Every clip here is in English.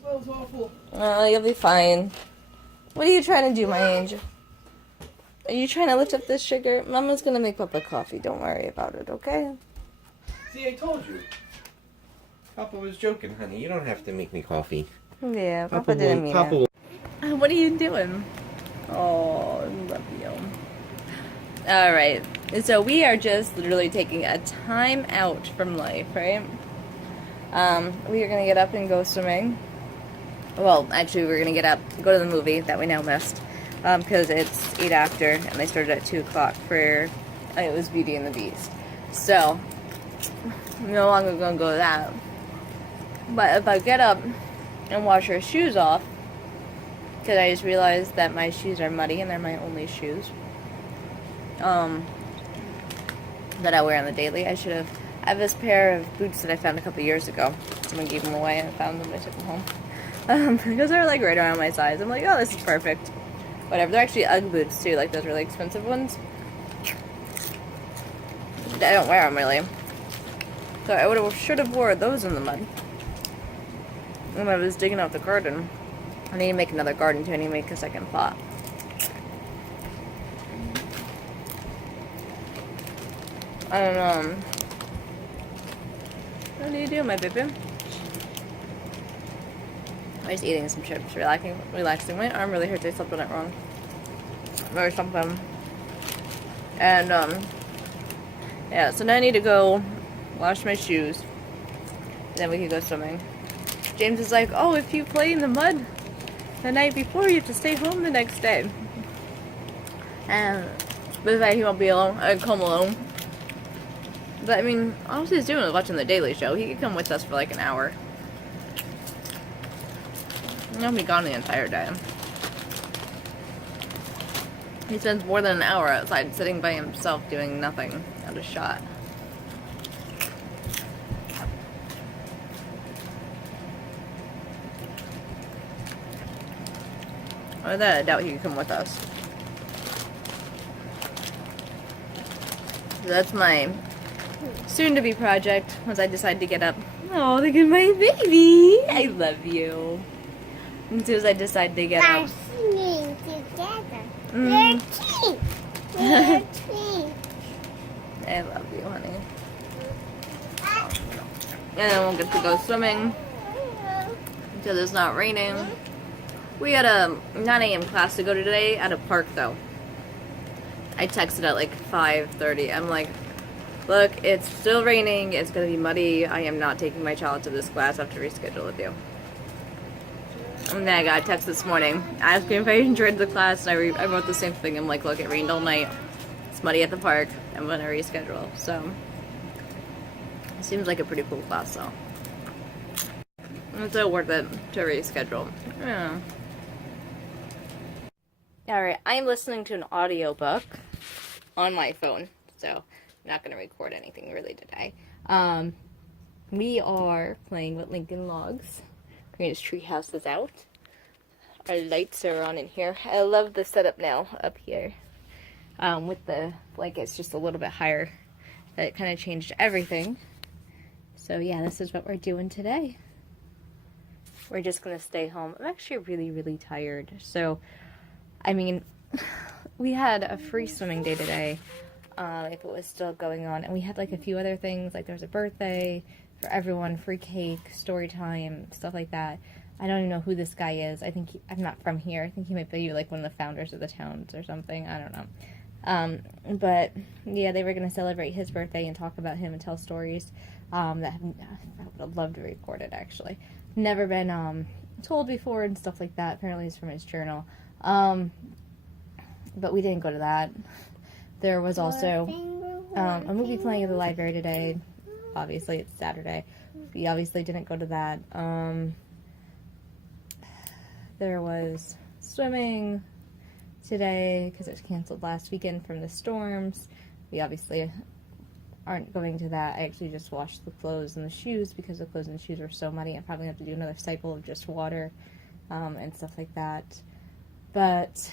smells awful. Oh, you'll be fine. What are you trying to do, my angel? Are you trying to lift up this sugar? Mama's gonna make Papa coffee. Don't worry about it, okay? See, I told you. Papa was joking, honey. You don't have to make me coffee. Yeah, Papa didn't mean it. What are you doing? Oh, I love you. Alright, so we are just literally taking a time out from life, right? We are gonna get up and go swimming. Well, actually, we're gonna get up, go to the movie that we now missed, because it's 8 after, and they started at 2 o'clock for, it was Beauty and the Beast. So, I'm no longer gonna go to that. But if I get up and wash her shoes off, because I just realized that my shoes are muddy and they're my only shoes that I wear on the daily. I have this pair of boots that I found a couple years ago. Someone gave them away and I found them and I took them home. Because they're like right around my size. I'm like, oh, this is perfect. Whatever. They're actually UGG boots too, like those really expensive ones. I don't wear them really. So I should have wore those in the mud. When I was digging out the garden. I need to make another garden too. I need to make a second plot. I don't know. What are you doing, my baby? I'm just eating some chips, relaxing. My arm really hurts. I slept on it wrong. Or something. And, yeah, so now I need to go wash my shoes. Then we can go swimming. James is like, oh, if you play in the mud the night before, you have to stay home the next day. And besides, he won't be alone. I'd come alone. But I mean, all he's doing is watching The Daily Show. He could come with us for like an hour. He'll be gone the entire day. He spends more than an hour outside sitting by himself doing nothing at a shot. Other than that, I doubt he could come with us. So that's my soon-to-be project once I decide to get up. Oh, look at my baby! I love you. As soon as I decide to get up. Singing together. They're cute. They're cute. I love you, honey. And then we'll get to go swimming until it's not raining. We had a 9 a.m. class to go to today at a park, though. I texted at like 5:30. I'm like, look, it's still raining. It's going to be muddy. I am not taking my child to this class. I have to reschedule with you. And then I got a text this morning asking if I enjoyed the class. And I wrote the same thing. I'm like, look, it rained all night. It's muddy at the park. I'm going to reschedule. So, it seems like a pretty cool class, though. It's so worth it to reschedule. Yeah. Alright, I'm listening to an audiobook on my phone, so I'm not going to record anything really today. We are playing with Lincoln Logs. Green's treehouse is out. Our lights are on in here. I love the setup now up here. With the blankets just a little bit higher. That kind of changed everything. So yeah, this is what we're doing today. We're just going to stay home. I'm actually really, really tired. So, I mean, we had a free swimming day today, if it was still going on. And we had like a few other things, like there was a birthday for everyone, free cake, story time, stuff like that. I don't even know who this guy is. I think I'm not from here. I think he might be like one of the founders of the towns or something. I don't know. But yeah, they were going to celebrate his birthday and talk about him and tell stories that I would have loved to record it, actually. Never been told before and stuff like that. Apparently it's from his journal. But we didn't go to that. There was also a movie playing at the library today. Obviously, it's Saturday. We obviously didn't go to that. There was swimming today because it was canceled last weekend from the storms. We obviously aren't going to that. I actually just washed the clothes and the shoes because the clothes and the shoes were so muddy. I probably have to do another cycle of just water and stuff like that. But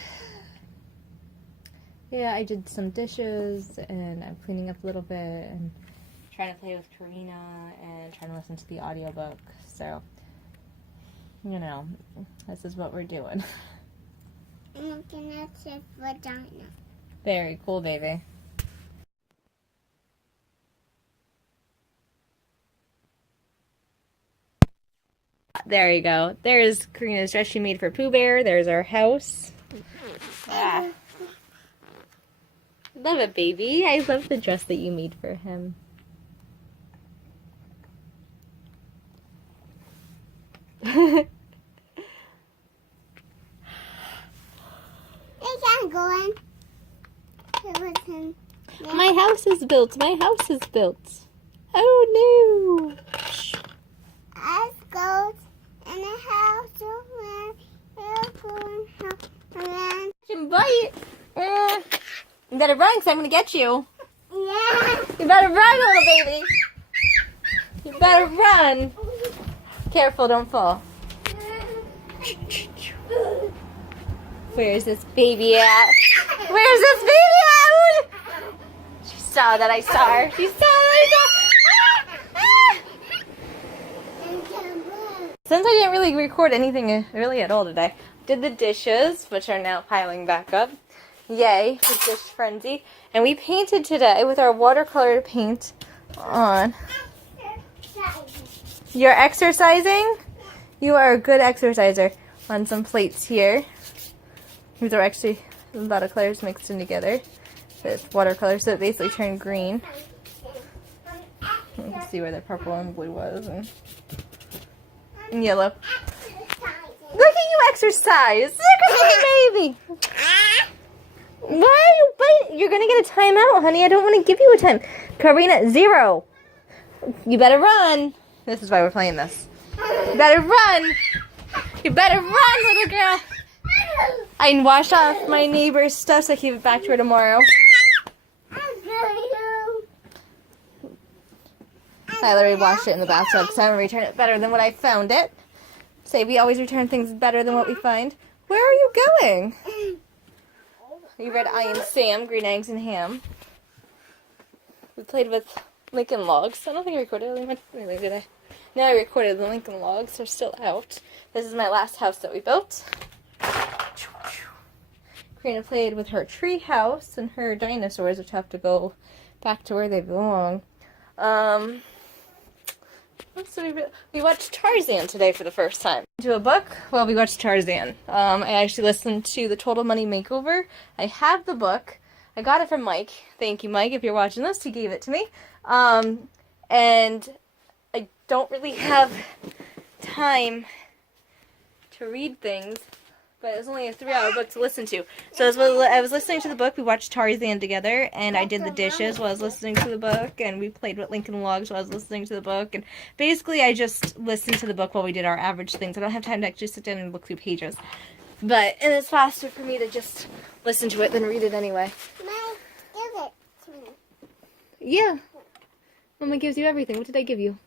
yeah, I did some dishes and I'm cleaning up a little bit and trying to play with Karina and trying to listen to the audiobook. So you know, this is what we're doing. I'm looking at his vagina. Very cool, baby. There you go. There's Karina's dress she made for Pooh Bear. There's our house. Ah. Love it, baby. I love the dress that you made for him. They can't go in. It was in there. My house is built. My house is built. Oh no. Us goes in the house where we're going around. You bite. You better run because I'm going to get you. Yeah. You better run, little baby. You better run. Careful, don't fall. Where's this baby at? Where's this baby at? She saw that I saw her. She saw that I saw her. Since I didn't really record anything really at all today, did the dishes, which are now piling back up. Yay for dish frenzy. And we painted today with our watercolor paint on. You're exercising? You are a good exerciser. On some plates here. These are actually a lot of colors mixed in together. It's watercolor, so it basically turned green. You can see where the purple and blue was. And yellow. Look at you exercise! Look at you, baby! Why are you biting? You're gonna get a timeout, honey. I don't want to give you a time. Karina, 0. You better run. This is why we're playing this. You better run. You better run, little girl. I washed off my neighbor's stuff so I can give it back to her tomorrow. I literally washed it in the bathtub because I'm going to return it better than what I found it. Say we always return things better than what we find. Where are you going? You read I Am Sam, Green Eggs and Ham. We played with Lincoln Logs. I don't think I recorded it. Really, did I? No, I recorded the Lincoln Logs. They're still out. This is my last house that we built. Karina played with her tree house and her dinosaurs, which have to go back to where they belong. So we watched Tarzan today for the first time. To a book? Well, we watched Tarzan. I actually listened to the Total Money Makeover. I have the book. I got it from Mike. Thank you, Mike, if you're watching this. He gave it to me. And I don't really have time to read things, but it was only a 3-hour book to listen to. So I was listening to the book. We watched Tarzan together, and I did the dishes while I was listening to the book, and we played with Lincoln Logs while I was listening to the book, and basically I just listened to the book while we did our average things. I don't have time to actually sit down and look through pages. And it's faster for me to just listen to it than read it anyway. Mom, give it to me. Yeah. Mama gives you everything. What did I give you?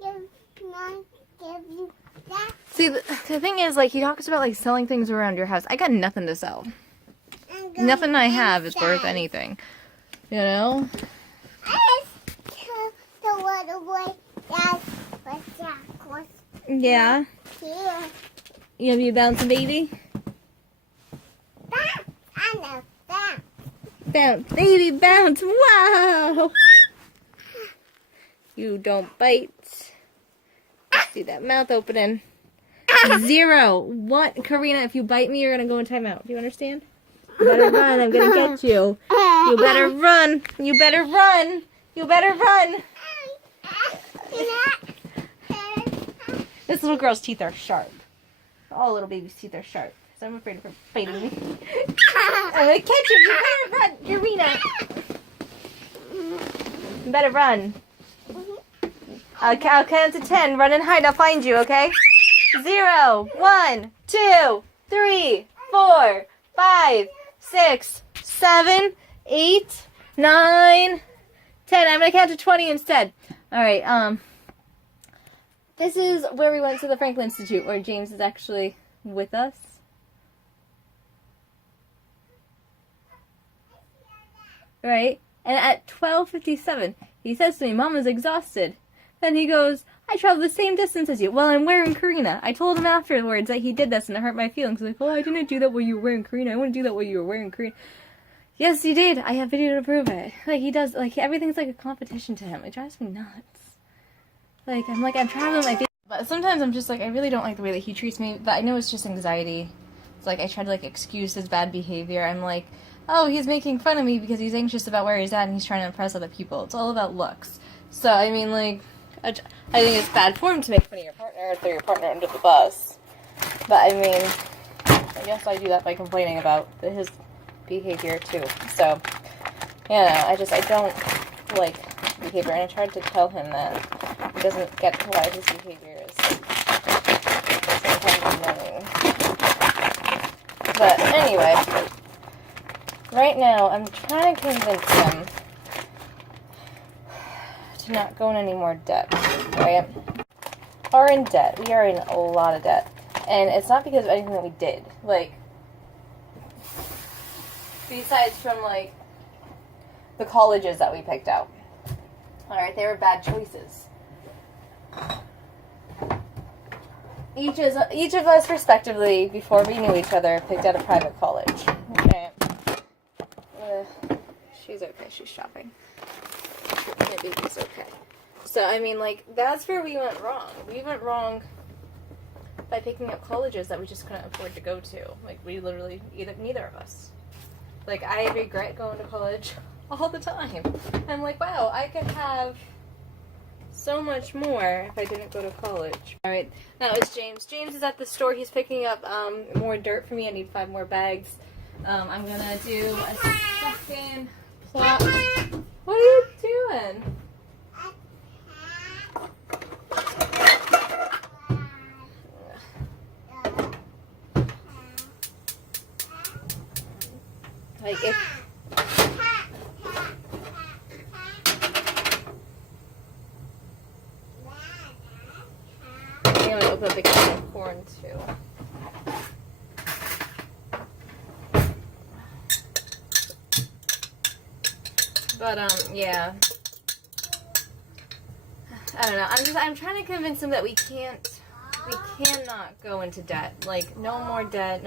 Mom, give you that. See, the thing is, like, he talks about, like, selling things around your house. I got nothing to sell. Nothing I have is worth anything. You know? I just killed the little boy. That's what Jack was Yeah. here. You have you bouncing, baby? Bounce. I know that. Bounce, baby, bounce. Wow. You don't bite. See that mouth opening. 0, 1. Karina, if you bite me, you're going to go in timeout. Do you understand? You better run. I'm going to get you. You better run. You better run. You better run. This little girl's teeth are sharp. All little baby's teeth are sharp. So I'm afraid of her biting me. I'm going to catch you. You better run, Karina. You better run. I'll count to 10. Run and hide. I'll find you, okay? 0, 1, 2, 3, 4, 5, 6, 7, 8, 9, 10. I'm gonna count to 20 instead. Alright, this is where we went to the Franklin Institute, where James is actually with us. Right? And at 12:57, he says to me, Mama's exhausted. And he goes, I traveled the same distance as you. Well, I'm wearing Karina. I told him afterwards that he did this and it hurt my feelings. Like, oh, I didn't do that while you were wearing Karina. I wouldn't do that while you were wearing Karina. Yes, you did. I have video to prove it. Like, he does, like, everything's like a competition to him. It drives me nuts. Like, I'm traveling my feelings. But sometimes I'm just like, I really don't like the way that he treats me. But I know it's just anxiety. It's like, I try to, like, excuse his bad behavior. I'm like, oh, he's making fun of me because he's anxious about where he's at and he's trying to impress other people. It's all about looks. So, I mean, like, I think it's bad form to make fun of your partner or throw your partner under the bus. But, I mean, I guess I do that by complaining about his behavior, too. So, yeah, I don't like behavior. And I tried to tell him that he doesn't get why his behavior is sometimes annoying. But, anyway, right now, I'm trying to convince him to not go in any more debt, right? Are in debt. We are in a lot of debt. And it's not because of anything that we did. Like, besides from, like, the colleges that we picked out. Alright, they were bad choices. Each of us, respectively, before we knew each other, picked out a private college. Okay. She's okay. She's shopping. My baby's okay. So, I mean, like, that's where we went wrong. We went wrong by picking up colleges that we just couldn't afford to go to. Like, we literally, neither of us. Like, I regret going to college all the time. I'm like, wow, I could have so much more if I didn't go to college. Alright, that was James. James is at the store. He's picking up more dirt for me. I need 5 more bags. I'm gonna do a second plot. What are you doing? Like, if... I'm gonna open up a can of corn, too. But, yeah. I don't know. I'm trying to convince him that we cannot go into debt. Like, no more debt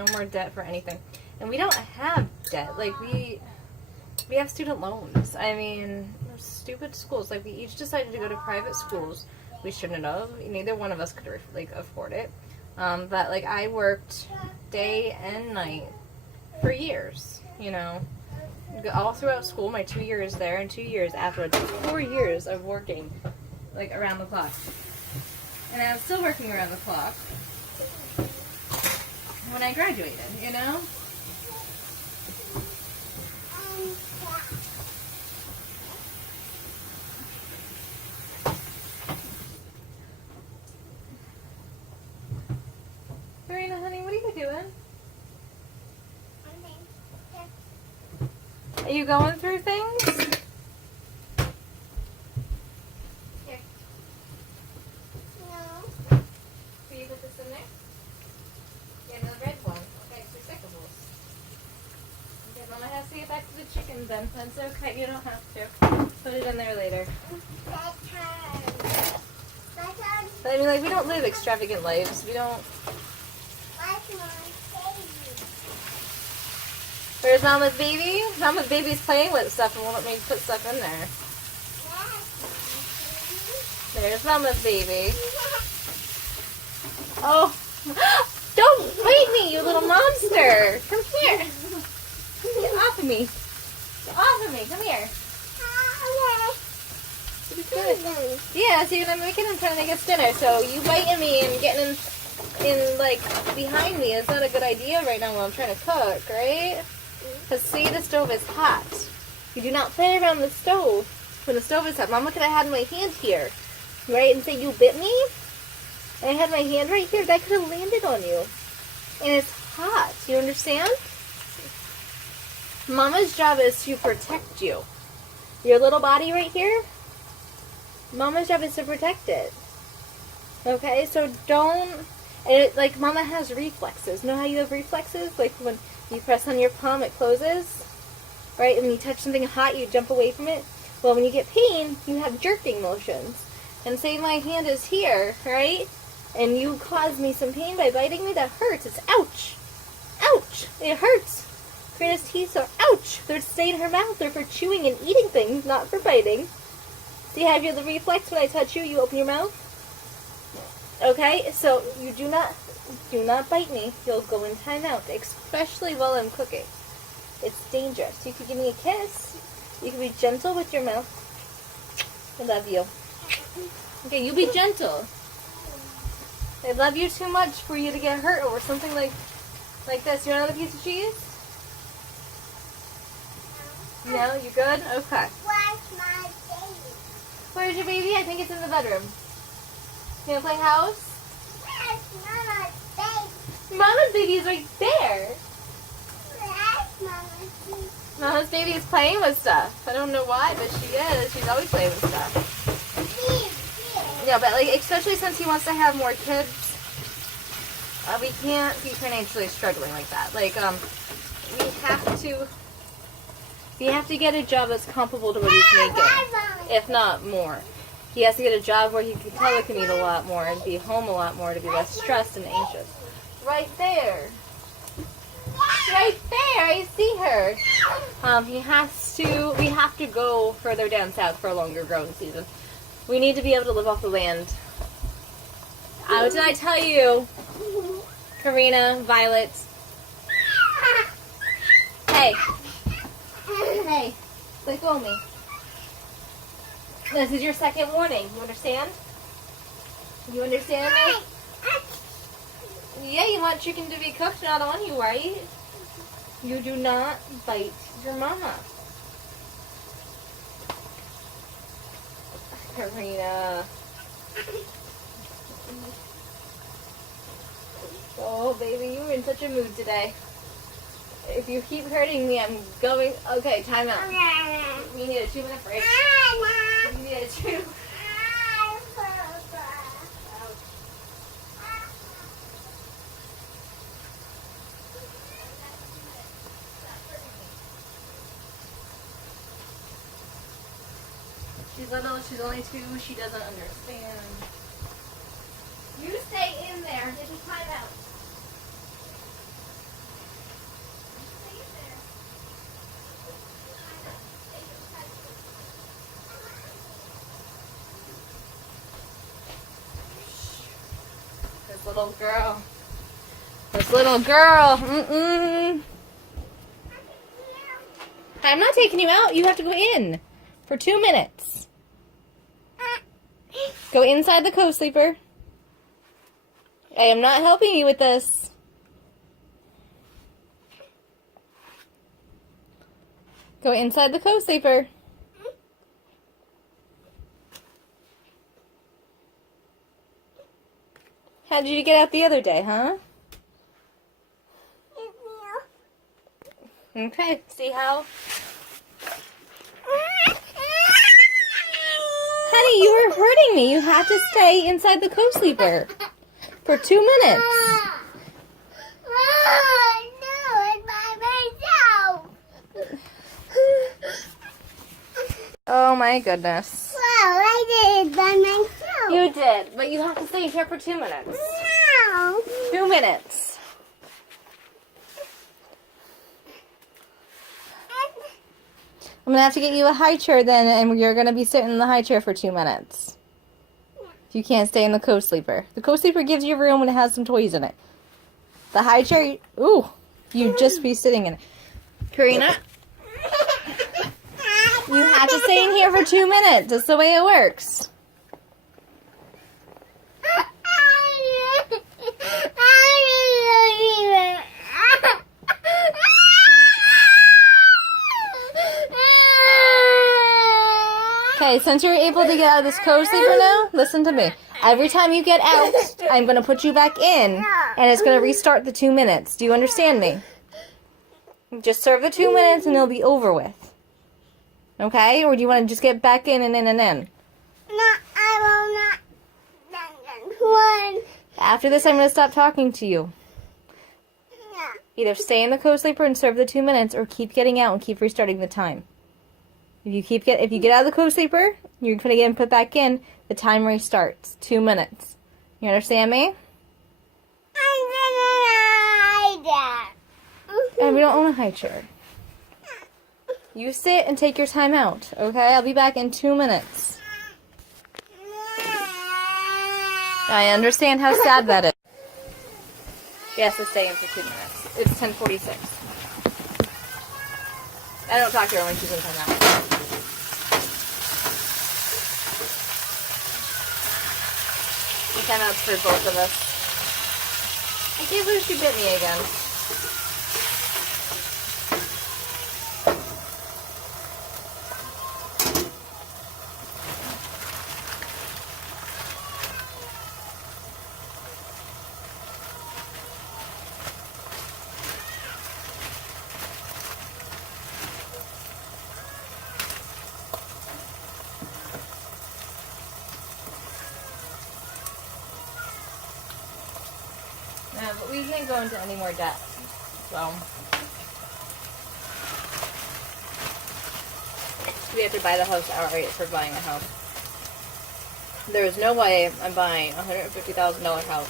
for anything. And we don't have debt. Like, we have student loans. I mean, stupid schools. Like, we each decided to go to private schools. We shouldn't have. Neither one of us could, like, afford it. But, like, I worked day and night for years, you know. All throughout school, my 2 years there and 2 years afterwards. 4 years of working, like, around the clock. And I'm still working around the clock when I graduated, you know? Marina, honey, what are you doing? Are you going through things? Here. No. Will you put this in there? Yeah, the red one. Okay, it's recyclables. Okay, Mama has to get back to the chickens then. That's okay, you don't have to. Put it in there later. But I mean, like, we don't live extravagant lives. We don't... Where's Mama's baby? Mama's baby's playing with stuff and won't let me put stuff in there. There's Mama's baby. Oh, don't bite me, you little monster. Come here. Get off of me. Get off of me. Come here. Good. Yeah, see what I'm making? I'm trying to make us dinner. So you biting me and getting in like, behind me is not a good idea right now while I'm trying to cook, right? Because, see, the stove is hot. You do not play around the stove when the stove is hot. Mama could have had my hand here, right, and say, you bit me? And I had my hand right here. That could have landed on you. And it's hot. You understand? Mama's job is to protect you. Your little body right here, Mama's job is to protect it. Okay? So don't... And it, like, Mama has reflexes. Know how you have reflexes? Like, when you press on your palm, it closes, right? And when you touch something hot, you jump away from it. Well, when you get pain, you have jerking motions. and say my hand is here, right? And you cause me some pain by biting me, that hurts. It's ouch. Ouch. It hurts. Karina's teeth are ouch. They're to stay in her mouth. They're for chewing and eating things, not for biting. See how you have the reflex when I touch you, you open your mouth? Okay, so you do not bite me. You'll go in timeout, especially while I'm cooking. It's dangerous. You could give me a kiss. You can be gentle with your mouth. I love you. Okay, you be gentle. I love you too much for you to get hurt over something like this. You want another piece of cheese? No, you good? Okay. Where's my baby? Where's your baby? I think it's in the bedroom. You wanna play house? Where's Mama's baby? Mama's baby is right there. Where's Mama's baby? Mama's baby is playing with stuff. I don't know why, but she is. She's always playing with stuff. Yeah, but like, especially since he wants to have more kids, we can't be financially struggling like that. Like, we have to get a job that's comparable to what he's making, if not more. He has to get a job where he can telecommute a lot more and be home a lot more to be less stressed and anxious. Right there. Right there, I see her. We have to go further down south for a longer growing season. We need to be able to live off the land. What did I tell you? Karina, Violet. Hey. Hey, let go of me. This is your second warning. You understand? You understand me? Yeah, you want chicken to be cooked, not on you, right? You do not bite your mama. Karina. Oh, baby, you were in such a mood today. If you keep hurting me, I'm going... Okay, time out. We need a 2-minute break. We need a 2... She's little, she's only 2, she doesn't understand. You stay in there. This is time out. This little girl. This little girl. I'm not taking you out. You have to go in for 2 minutes. Go inside the co-sleeper. I am not helping you with this. Go inside the co-sleeper. How did you get out the other day, huh? Okay, see how? Honey, you are hurting me. You have to stay inside the co-sleeper for 2 minutes. Oh my goodness. Well, I did it by myself. You did, but you have to stay here for 2 minutes. No. 2 minutes. I'm going to have to get you a high chair then, and you're going to be sitting in the high chair for 2 minutes. If you can't stay in the co-sleeper. The co-sleeper gives you room and it has some toys in it. The high chair, ooh, you'd just be sitting in it. Karina, you have to stay in here for 2 minutes. That's the way it works. Okay, since you're able to get out of this co-sleeper now, listen to me. Every time you get out, I'm going to put you back in, and it's going to restart the 2 minutes. Do you understand me? Just serve the 2 minutes, and it'll be over with. Okay? Or do you want to just get back in and in and in? No, I will not. One. After this, I'm going to stop talking to you. No. Either stay in the co-sleeper and serve the 2 minutes, or keep getting out and keep restarting the time. If you get out of the co-sleeper, you're going to get put back in. The time restarts. 2 minutes. You understand me? I'm gonna hide And we don't own a high chair. You sit and take your time out, okay? I'll be back in 2 minutes. I understand how sad that is. She has to stay in for 2 minutes. It's 10:46. I don't talk to her when she's in timeout. The timeout's for both of us. I can't believe she bit me again. Yeah, but we can't go into any more debt. So we have to buy the house outright for buying a house. There is no way I'm buying a $150,000 house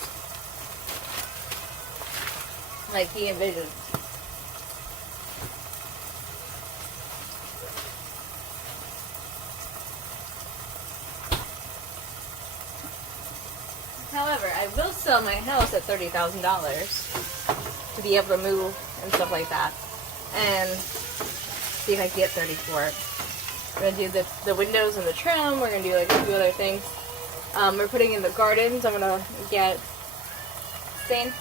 like he envisioned. However, I will sell my house at $30,000 to be able to move and stuff like that, and see if I can get 30 for it. We're gonna do the windows and the trim. We're gonna do like a few other things. We're putting in the gardens. I'm gonna get stain,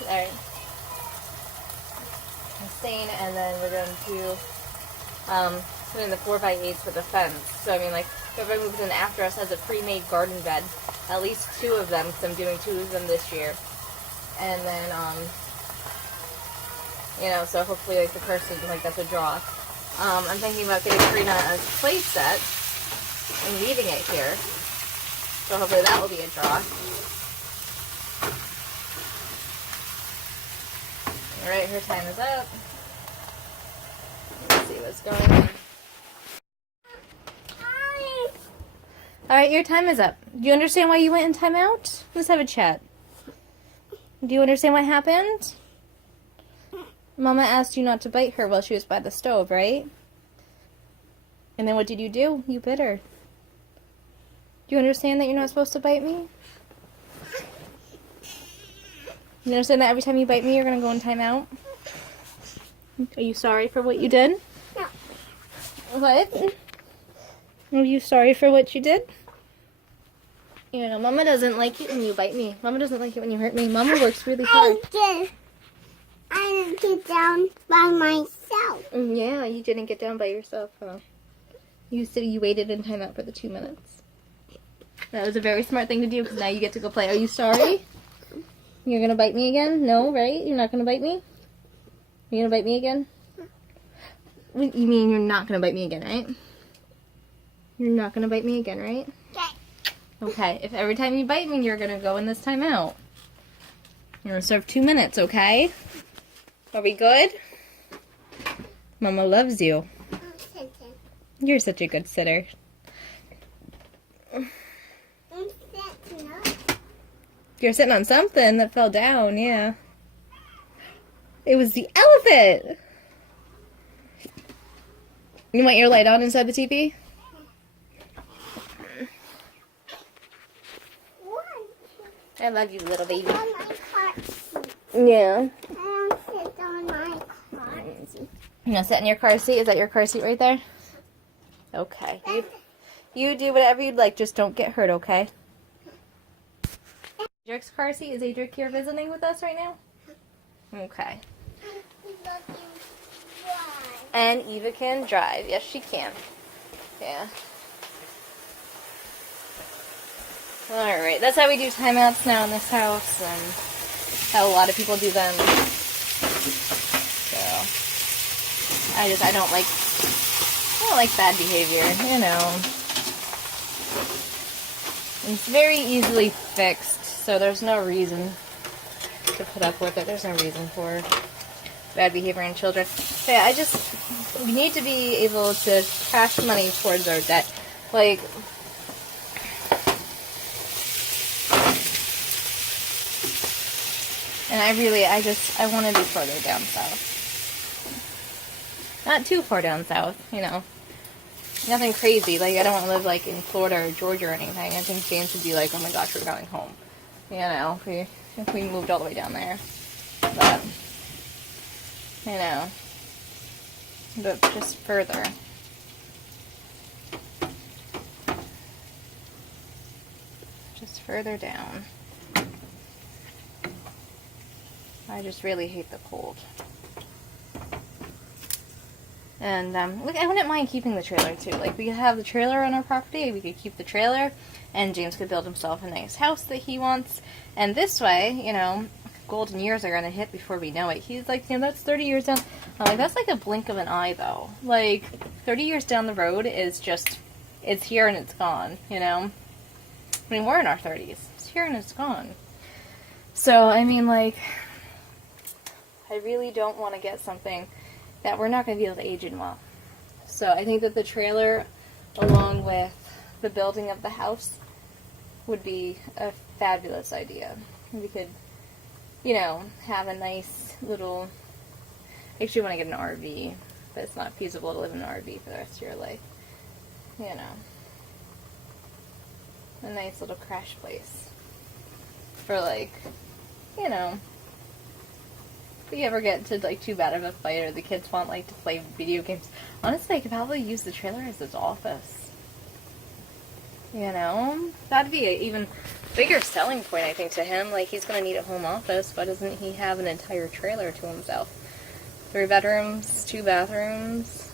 and then we're going to put in the 4x8s with a fence. So I mean, like, whoever moves in after us has a pre-made garden bed. At least 2 of them, because I'm doing 2 of them this year. And then, you know, so hopefully, like, the person, like, that's a draw. I'm thinking about getting Karina a play set and leaving it here. So hopefully that will be a draw. Alright, her time is up. Let's see what's going on. Alright, your time is up. Do you understand why you went in timeout? Let's have a chat. Do you understand what happened? Mama asked you not to bite her while she was by the stove, right? And then what did you do? You bit her. Do you understand that you're not supposed to bite me? You understand that every time you bite me, you're going to go in timeout? Are you sorry for what you did? No. What? Are you sorry for what you did? You know, Mama doesn't like it when you bite me. Mama doesn't like it when you hurt me. Mama works really hard. I didn't get down by myself. Yeah, you didn't get down by yourself, huh? You waited in timeout for the 2 minutes. That was a very smart thing to do, because now you get to go play. Are you sorry? You're gonna bite me again? No, right? You're not gonna bite me? You're gonna bite me again? What, you mean you're not gonna bite me again, right? You're not gonna bite me again, right? Okay. Okay, if every time you bite me, you're gonna go in this timeout. You're gonna serve 2 minutes, okay? Are we good? Mama loves you. You're such a good sitter. You're sitting on something that fell down, yeah. It was the elephant! You want your light on inside the TV? I love you, little baby. On my car seat. Yeah. I don't sit on my car. You gonna sit in your car seat? Is that your car seat right there? Okay. You do whatever you'd like, just don't get hurt, okay? Adric's car seat? Is Adric here visiting with us right now? Okay. And Eva can drive. Yes, she can. Yeah. Alright, that's how we do timeouts now in this house, and how a lot of people do them. So, I don't like bad behavior, you know. It's very easily fixed, so there's no reason to put up with it. There's no reason for bad behavior in children. So yeah, we need to be able to cash money towards our debt. Like, And I want to be further down south. Not too far down south, you know. Nothing crazy. Like, I don't want to live, like, in Florida or Georgia or anything. I think James would be like, oh my gosh, we're going home. You know, if we moved all the way down there. But, you know. But just further. Just further down. I just really hate the cold. And, like, I wouldn't mind keeping the trailer, too. Like, we could have the trailer on our property, we could keep the trailer, and James could build himself a nice house that he wants. And this way, you know, golden years are going to hit before we know it. He's like, you know, that's 30 years down. I'm like, that's like a blink of an eye, though. Like, 30 years down the road is just, it's here and it's gone, you know? I mean, we're in our 30s. It's here and it's gone. So, I mean, like, I really don't want to get something that we're not going to be able to age in well. So I think that the trailer, along with the building of the house, would be a fabulous idea. We could, you know, have a nice little... I actually want to get an RV, but it's not feasible to live in an RV for the rest of your life. You know. A nice little crash place. For, like, you know... If you ever get to, like, too bad of a fight or the kids want, like, to play video games. Honestly, I could probably use the trailer as his office. You know? That'd be an even bigger selling point, I think, to him. Like, he's going to need a home office. Why doesn't he have an entire trailer to himself? 3 bedrooms, 2 bathrooms.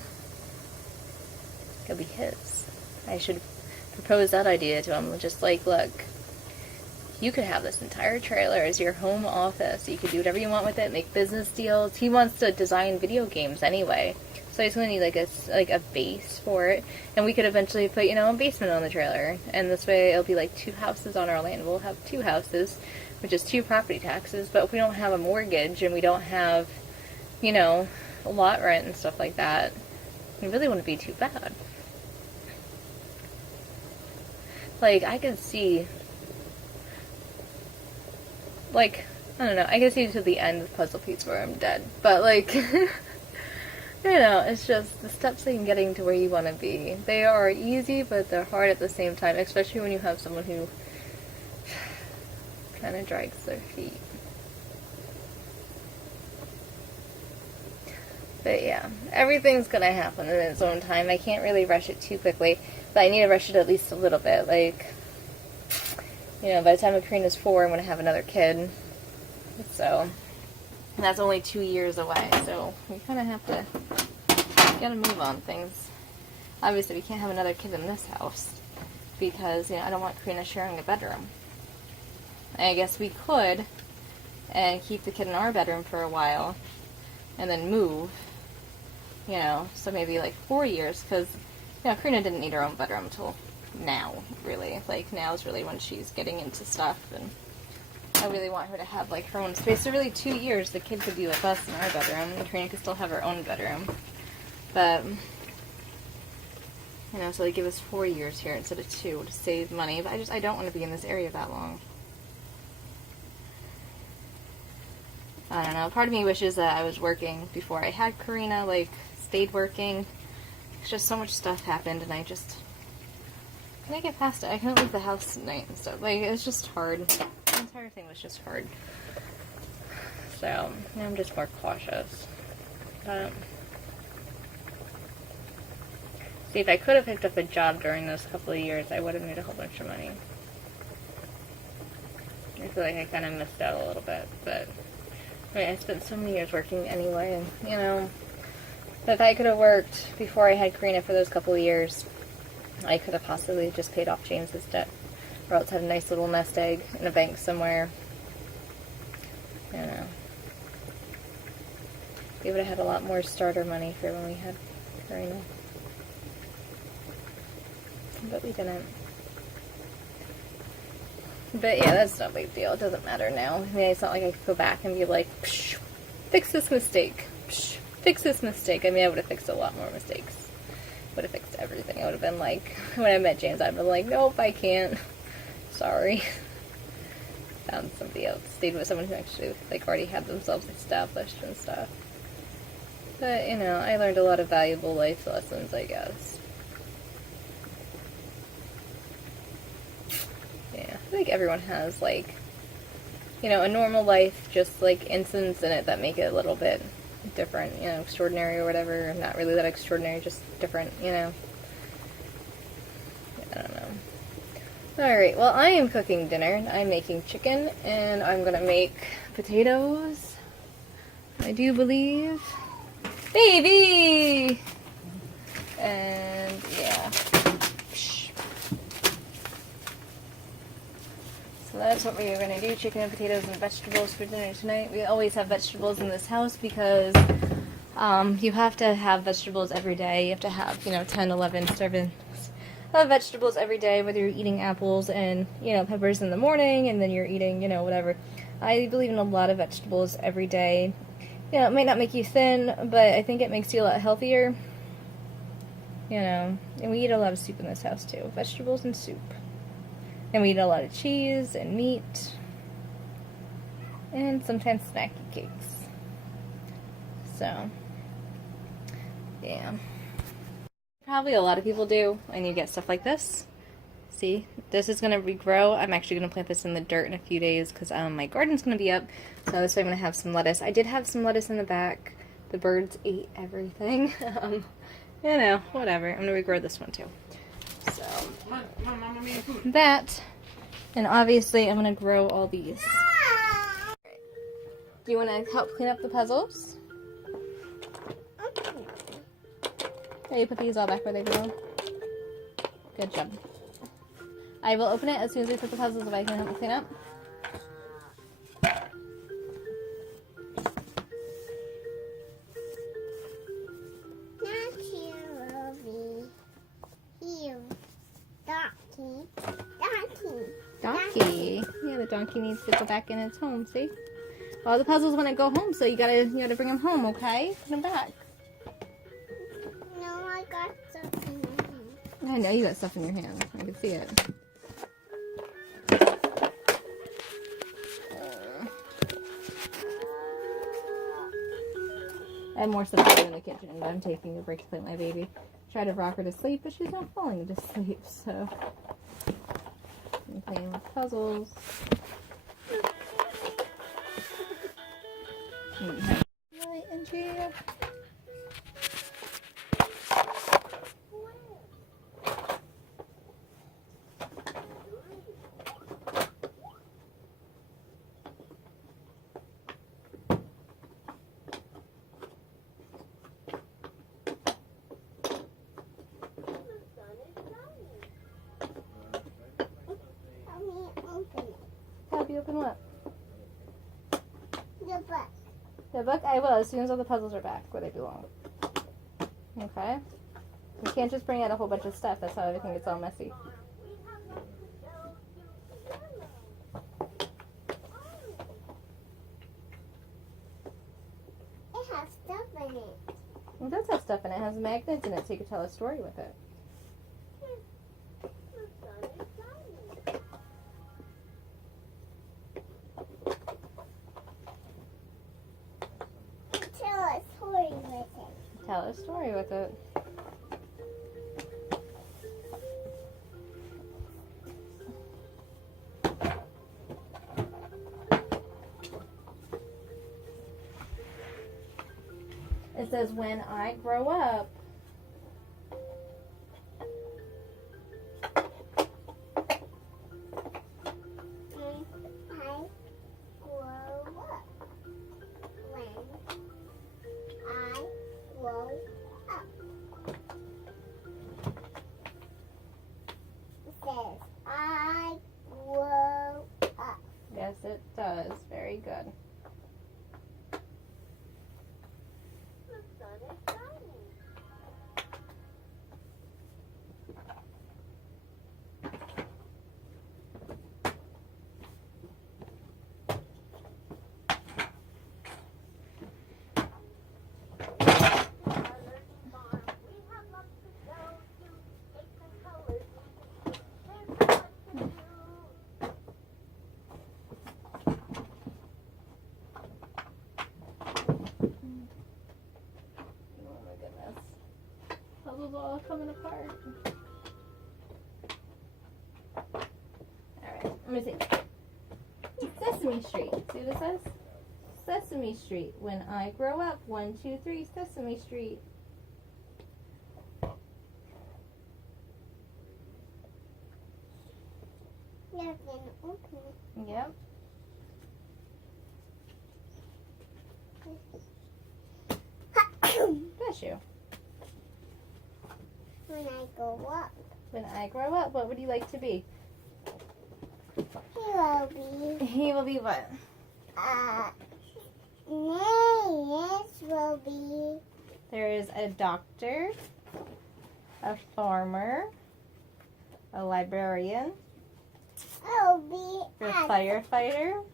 It'll be his. I should propose that idea to him. Just like, look, you could have this entire trailer as your home office. You could do whatever you want with it, make business deals. He wants to design video games anyway. So he's going to need like a base for it. And we could eventually put, you know, a basement on the trailer. And this way it'll be like 2 houses on our land. We'll have 2 houses, which is 2 property taxes. But if we don't have a mortgage and we don't have, you know, a lot rent and stuff like that, it really wouldn't be too bad. Like, I could see... Like, I don't know, I can see to the end of the puzzle piece where I'm dead. But, like, you know, it's just the steps in getting to where you want to be. They are easy, but they're hard at the same time, especially when you have someone who kind of drags their feet. But yeah, everything's going to happen in its own time. I can't really rush it too quickly, but I need to rush it at least a little bit. Like... You know, by the time Karina's 4, I'm going to have another kid. So, and that's only 2 years away. So, we kind of have to, gotta move on things. Obviously, we can't have another kid in this house. Because, you know, I don't want Karina sharing a bedroom. And I guess we could, and keep the kid in our bedroom for a while. And then move. You know, so maybe like 4 years. Because, you know, Karina didn't need her own bedroom until... now, really. Like, now is really when she's getting into stuff, and I really want her to have, like, her own space. So really, 2 years, the kid could be with us in our bedroom, and Karina could still have her own bedroom. But, you know, so they give us 4 years here instead of 2 to save money. But I don't want to be in this area that long. I don't know. Part of me wishes that I was working before I had Karina, like, stayed working. It's just so much stuff happened, and I just... Can I get past it? I couldn't leave the house at night and stuff. Like, it was just hard. The entire thing was just hard. So, I'm just more cautious. But, see, if I could have picked up a job during those couple of years, I would have made a whole bunch of money. I feel like I kind of missed out a little bit, but, I mean, I spent so many years working anyway, and, you know, if I could have worked before I had Karina for those couple of years, I could have possibly just paid off James's debt, or else had a nice little nest egg in a bank somewhere. You know. We would have had a lot more starter money for when we had Karina. But we didn't. But yeah, that's no big deal. It doesn't matter now. I mean, it's not like I could go back and be like, psh, fix this mistake. Psh, fix this mistake. I mean, I would have fixed a lot more mistakes. Would have fixed everything. I would have been like, when I met James, I'd been like, nope, I can't. Sorry. found somebody else, stayed with someone who actually like already had themselves established and stuff. But you know, I learned a lot of valuable life lessons, I guess. Yeah, I think everyone has like, you know, a normal life, just like incidents in it that make it a little bit different, you know, extraordinary or whatever. Not really that extraordinary, just different, you know. I don't know. Alright, well, I am cooking dinner. I'm making chicken, and I'm gonna make potatoes, I do believe. Baby! And, yeah. So that's what we're gonna do, chicken and potatoes and vegetables for dinner tonight. We always have vegetables in this house because you have to have vegetables every day. You have to have, you know, 10, 11 servings of vegetables every day, whether you're eating apples and, you know, peppers in the morning and then you're eating, you know, whatever. I believe in a lot of vegetables every day. You know, it might not make you thin, but I think it makes you a lot healthier. You know, and we eat a lot of soup in this house too. Vegetables and soup. And we eat a lot of cheese and meat. And sometimes snacky cakes. So, yeah. Probably a lot of people do, and you get stuff like this. See, this is going to regrow. I'm actually going to plant this in the dirt in a few days because my garden's going to be up, so I'm going to have some lettuce. I did have some lettuce in the back. The birds ate everything. You know, whatever. I'm going to regrow this one too. So, that, and obviously I'm going to grow all these. Do you want to help clean up the puzzles? Okay, you put these all back where they belong. Good job. I will open it as soon as we put the puzzles away. Can you help me clean up? Not here, Robbie. Here. Donkey. Donkey. Donkey. Yeah, the donkey needs to go back in its home, see? All the puzzles want to go home, so you gotta bring them home, okay? Put them back. No, I got something in my hand. I know you got stuff in your hand. I can see it. I have more stuff to do in the kitchen, but I'm taking a break to play with my baby. Try to rock her to sleep, but she's not falling to sleep, so I'm playing with puzzles. Right, and Gia. Open it. Have you open what? The book. The book? I will, as soon as all the puzzles are back where they belong. Okay? You can't just bring out a whole bunch of stuff. That's how everything gets all messy. It has stuff in it. It does have stuff in it. It has magnets in it so you can tell a story with it. Tell a story with it. Tell a story with it. It says, when I grow up. I grow up. Yes, it does. Very good. coming apart. Alright, let me see. Sesame Street. See what it says? Sesame Street. When I grow up. 1, 2, 3, Sesame Street. You're gonna open it. Yep. Bless you. When I go up, When I grow up, what would you like to be? he will be. He will be what? Names will be. There is a doctor, a farmer, a librarian, I'll be. a firefighter,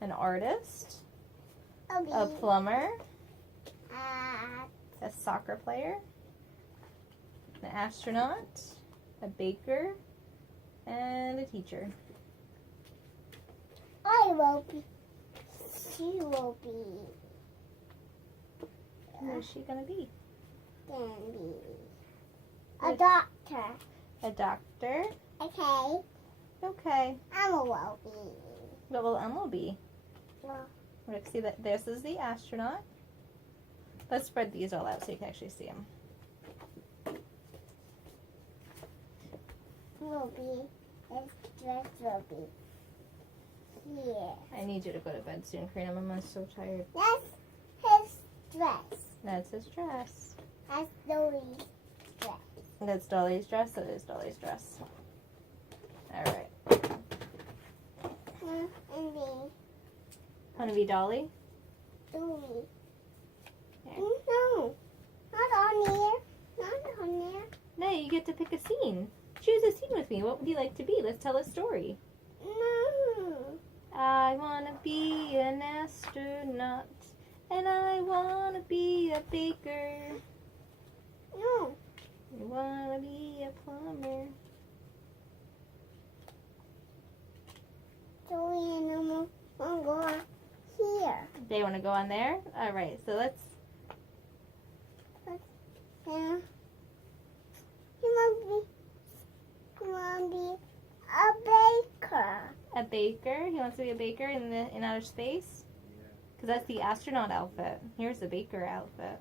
an artist, I'll be. a plumber, Uh, a soccer player, an astronaut, a baker, and a teacher. I will be. She will be. Who's she gonna be? Gonna be a doctor. A doctor. Okay. Okay. Emma will be. What will Emma be? Well, Look, see that this is the astronaut. Let's spread these all out so you can actually see them. will be. His dress will be here. I need you to go to bed soon, Karina. Mama's so tired. That's his dress. That's his dress. That's Louie's dress. That's Dolly's dress. That is Dolly's dress. All right. And then Want to be Dolly? Louie. Yeah. No, not on there. Not on there. No, you get to pick a scene. Choose a scene with me. What would you like to be? Let's tell a story. No. I want to be an astronaut. And I want to be a baker. No. I want to be a plumber. Louie and Emma will go here. They want to go on there? All right, so let's... Yeah. He want to be a baker. A baker? He wants to be a baker in outer space? Because that's the astronaut outfit. Here's the baker outfit.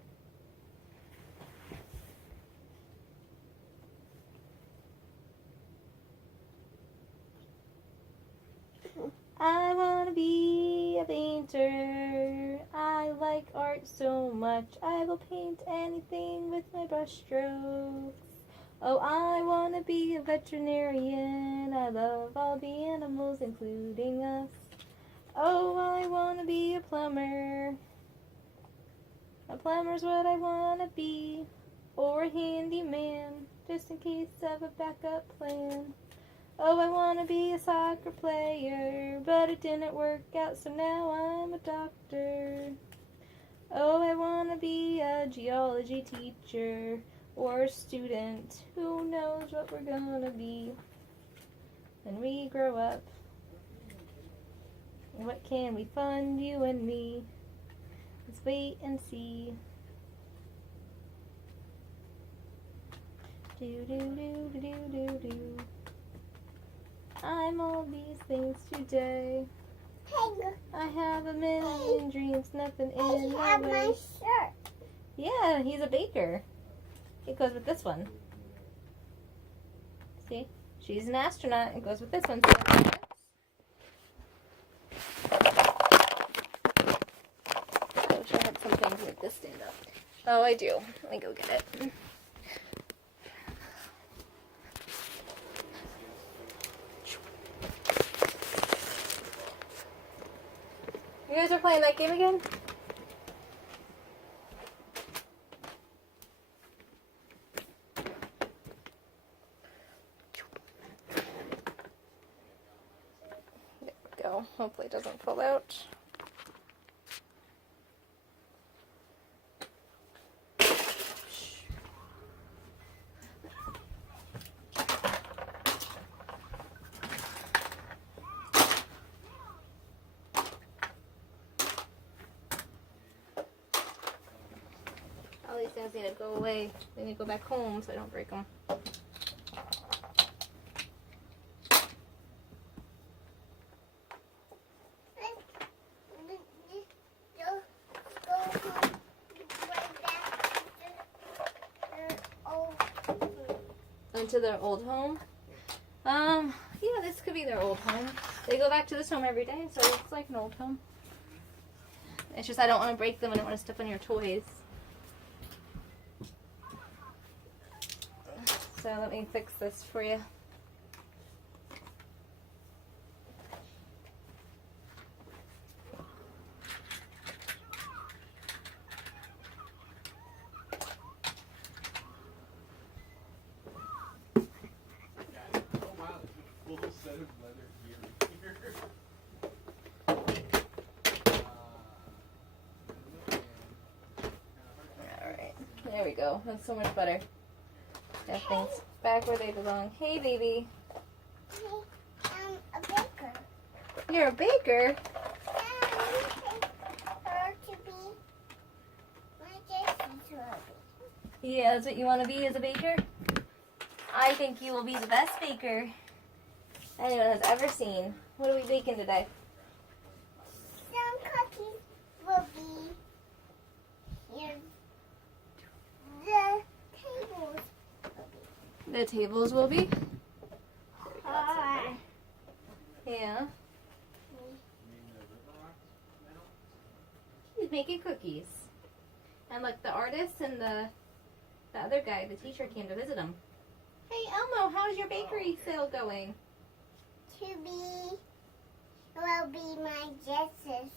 I want to be a painter. I like art so much. I will paint anything with my brush strokes. Oh, I want to be a veterinarian. I love all the animals, including us. Oh, I want to be a plumber. A plumber's what I want to be. Or a handyman, just in case of a backup plan. Oh, I want to be a soccer player, but it didn't work out, so now I'm a doctor. Oh, I want to be a geology teacher or a student. Who knows what we're gonna be when we grow up? What can we fund, you and me? Let's wait and see. Do do do do do do do. I'm all these things today. Hey, I have a million dreams, nothing I in my have my way. shirt. Yeah, he's a baker. It goes with this one. See? She's an astronaut. It goes with this one. I wish I had something to make this stand up. Oh, I do. Let me go get it. You guys are playing that game again? There we go. Hopefully it doesn't fall out. All these things need to go away. They need to go back home so I don't break them. Into their old home. Yeah, this could be their old home. They go back to this home every day, so it looks like an old home. It's just I don't want to break them. I don't want to step on your toys. So let me fix this for you. There we go. That's so much better. Got things back where they belong. Hey, baby. Hey, I'm a baker. You're a baker? Her to be my Jason's hobby. Yeah, that's what you want to be as a baker? I think you will be the best baker anyone has ever seen. What are we baking today? Some cookies will be here. The tables will be? Hi. Yeah. He's making cookies. And look, the artist and the other guy, the teacher, came to visit him. Hey, Elmo, how's your bakery sale going? Will be my Jason's.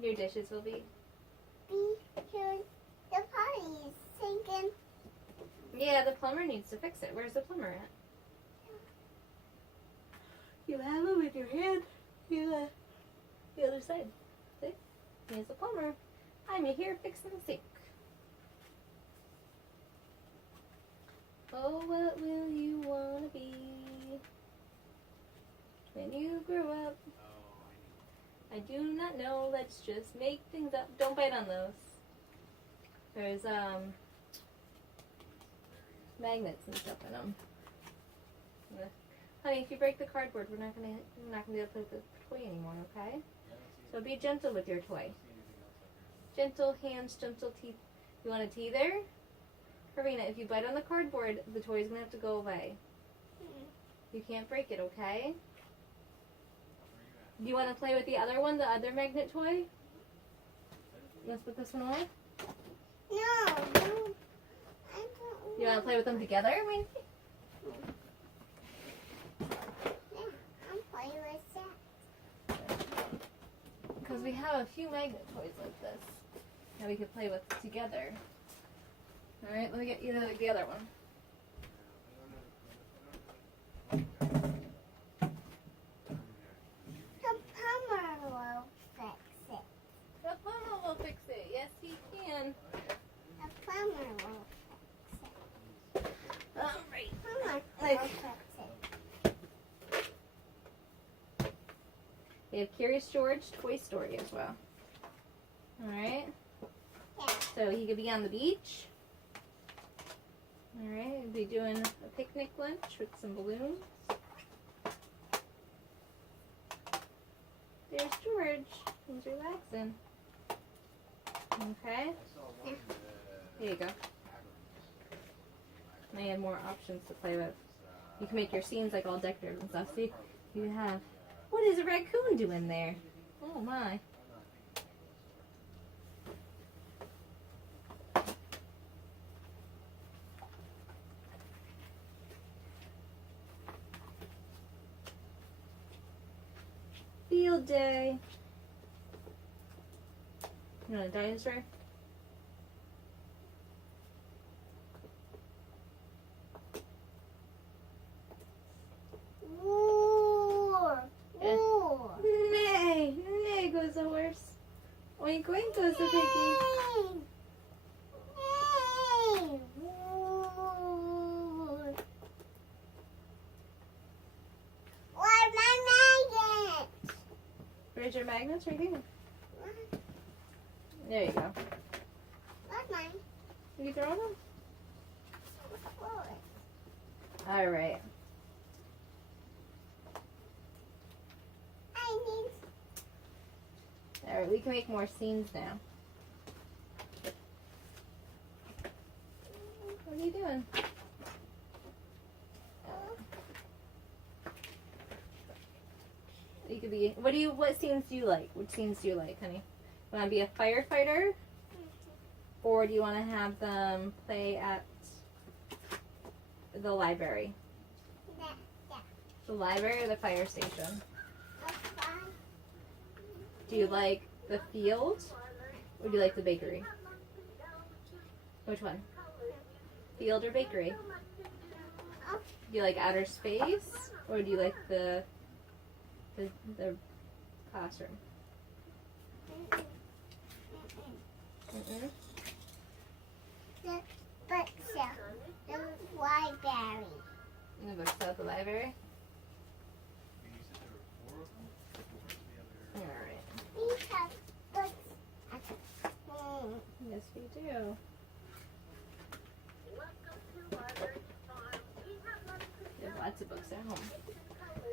Your dishes will be? Here, the party is sinking. Yeah, the plumber needs to fix it. Where's the plumber at? You have him with your hand. The other side. See? Here's the plumber. I'm here fixing the sink. Oh, what will you want to be when you grow up? I do not know. Let's just make things up. Don't bite on those. There's magnets and stuff in them. Honey, if you break the cardboard, we're not gonna be able to play with the toy anymore, okay? So be gentle with your toy. Gentle hands, gentle teeth. You want a tea there? Karina, if you bite on the cardboard, the toy's gonna have to go away. You can't break it, okay? Do you want to play with the other one, the other magnet toy? Let's put this one away. No, I don't. You want to play with them together, maybe? Yeah, I'm playing with that. Because we have a few magnet toys like this that we could play with together. Alright, let me get you the other one. The plumber will fix it. Yes, he can. The plumber will fix it. Alright. Plumber will fix it. We have Curious George Toy Story as well. Alright. Yeah. So he could be on the beach. Alright, we'll be doing a picnic lunch with some balloons. There's George. He's relaxing. Okay. There you go. Now you have more options to play with. You can make your scenes like all decorative and stuff. See, you have. What is a raccoon doing there? Oh my. Field day. You want a dinosaur? Roar. Roar. Nay, nay goes the horse. Oink oink goes the piggy. Hey. Roar. Where's my magnet? Where's your magnets? Right here. There you go. That's mine. You throwing them? Oh, All right. I need. All right, we can make more scenes now. What are you doing? You could be. What scenes do you like? Which scenes do you like, honey? Want to be a firefighter, or do you want to have them play at the library? Yeah. The library or the fire station? That's fine. Do you like the field, or do you like the bakery? Which one? Field or bakery? Oh. Do you like outer space, or do you like the classroom? Mm-mm. The bookshelf. The library. In the bookshelf at the library? Alright. We have books. Yes, we do. You have lots of books at home.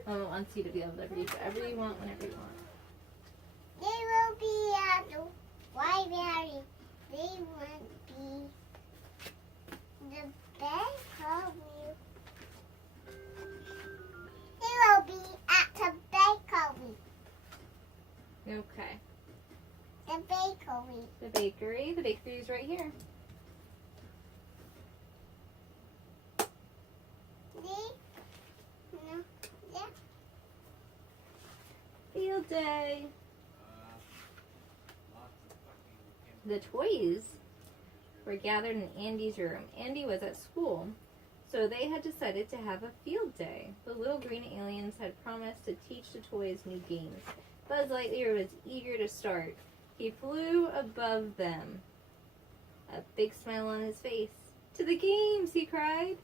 Mama wants you to be able to read whatever you want, whenever you want. They will be at the library. They won't be the bakery. They will be at the bakery. Okay. The bakery. The bakery. The bakery is right here. No. Yeah. Field day. The toys were gathered in Andy's room. Andy was at school, so they had decided to have a field day. The little green aliens had promised to teach the toys new games. Buzz Lightyear was eager to start. He flew above them, a big smile on his face. "To the games!" he cried.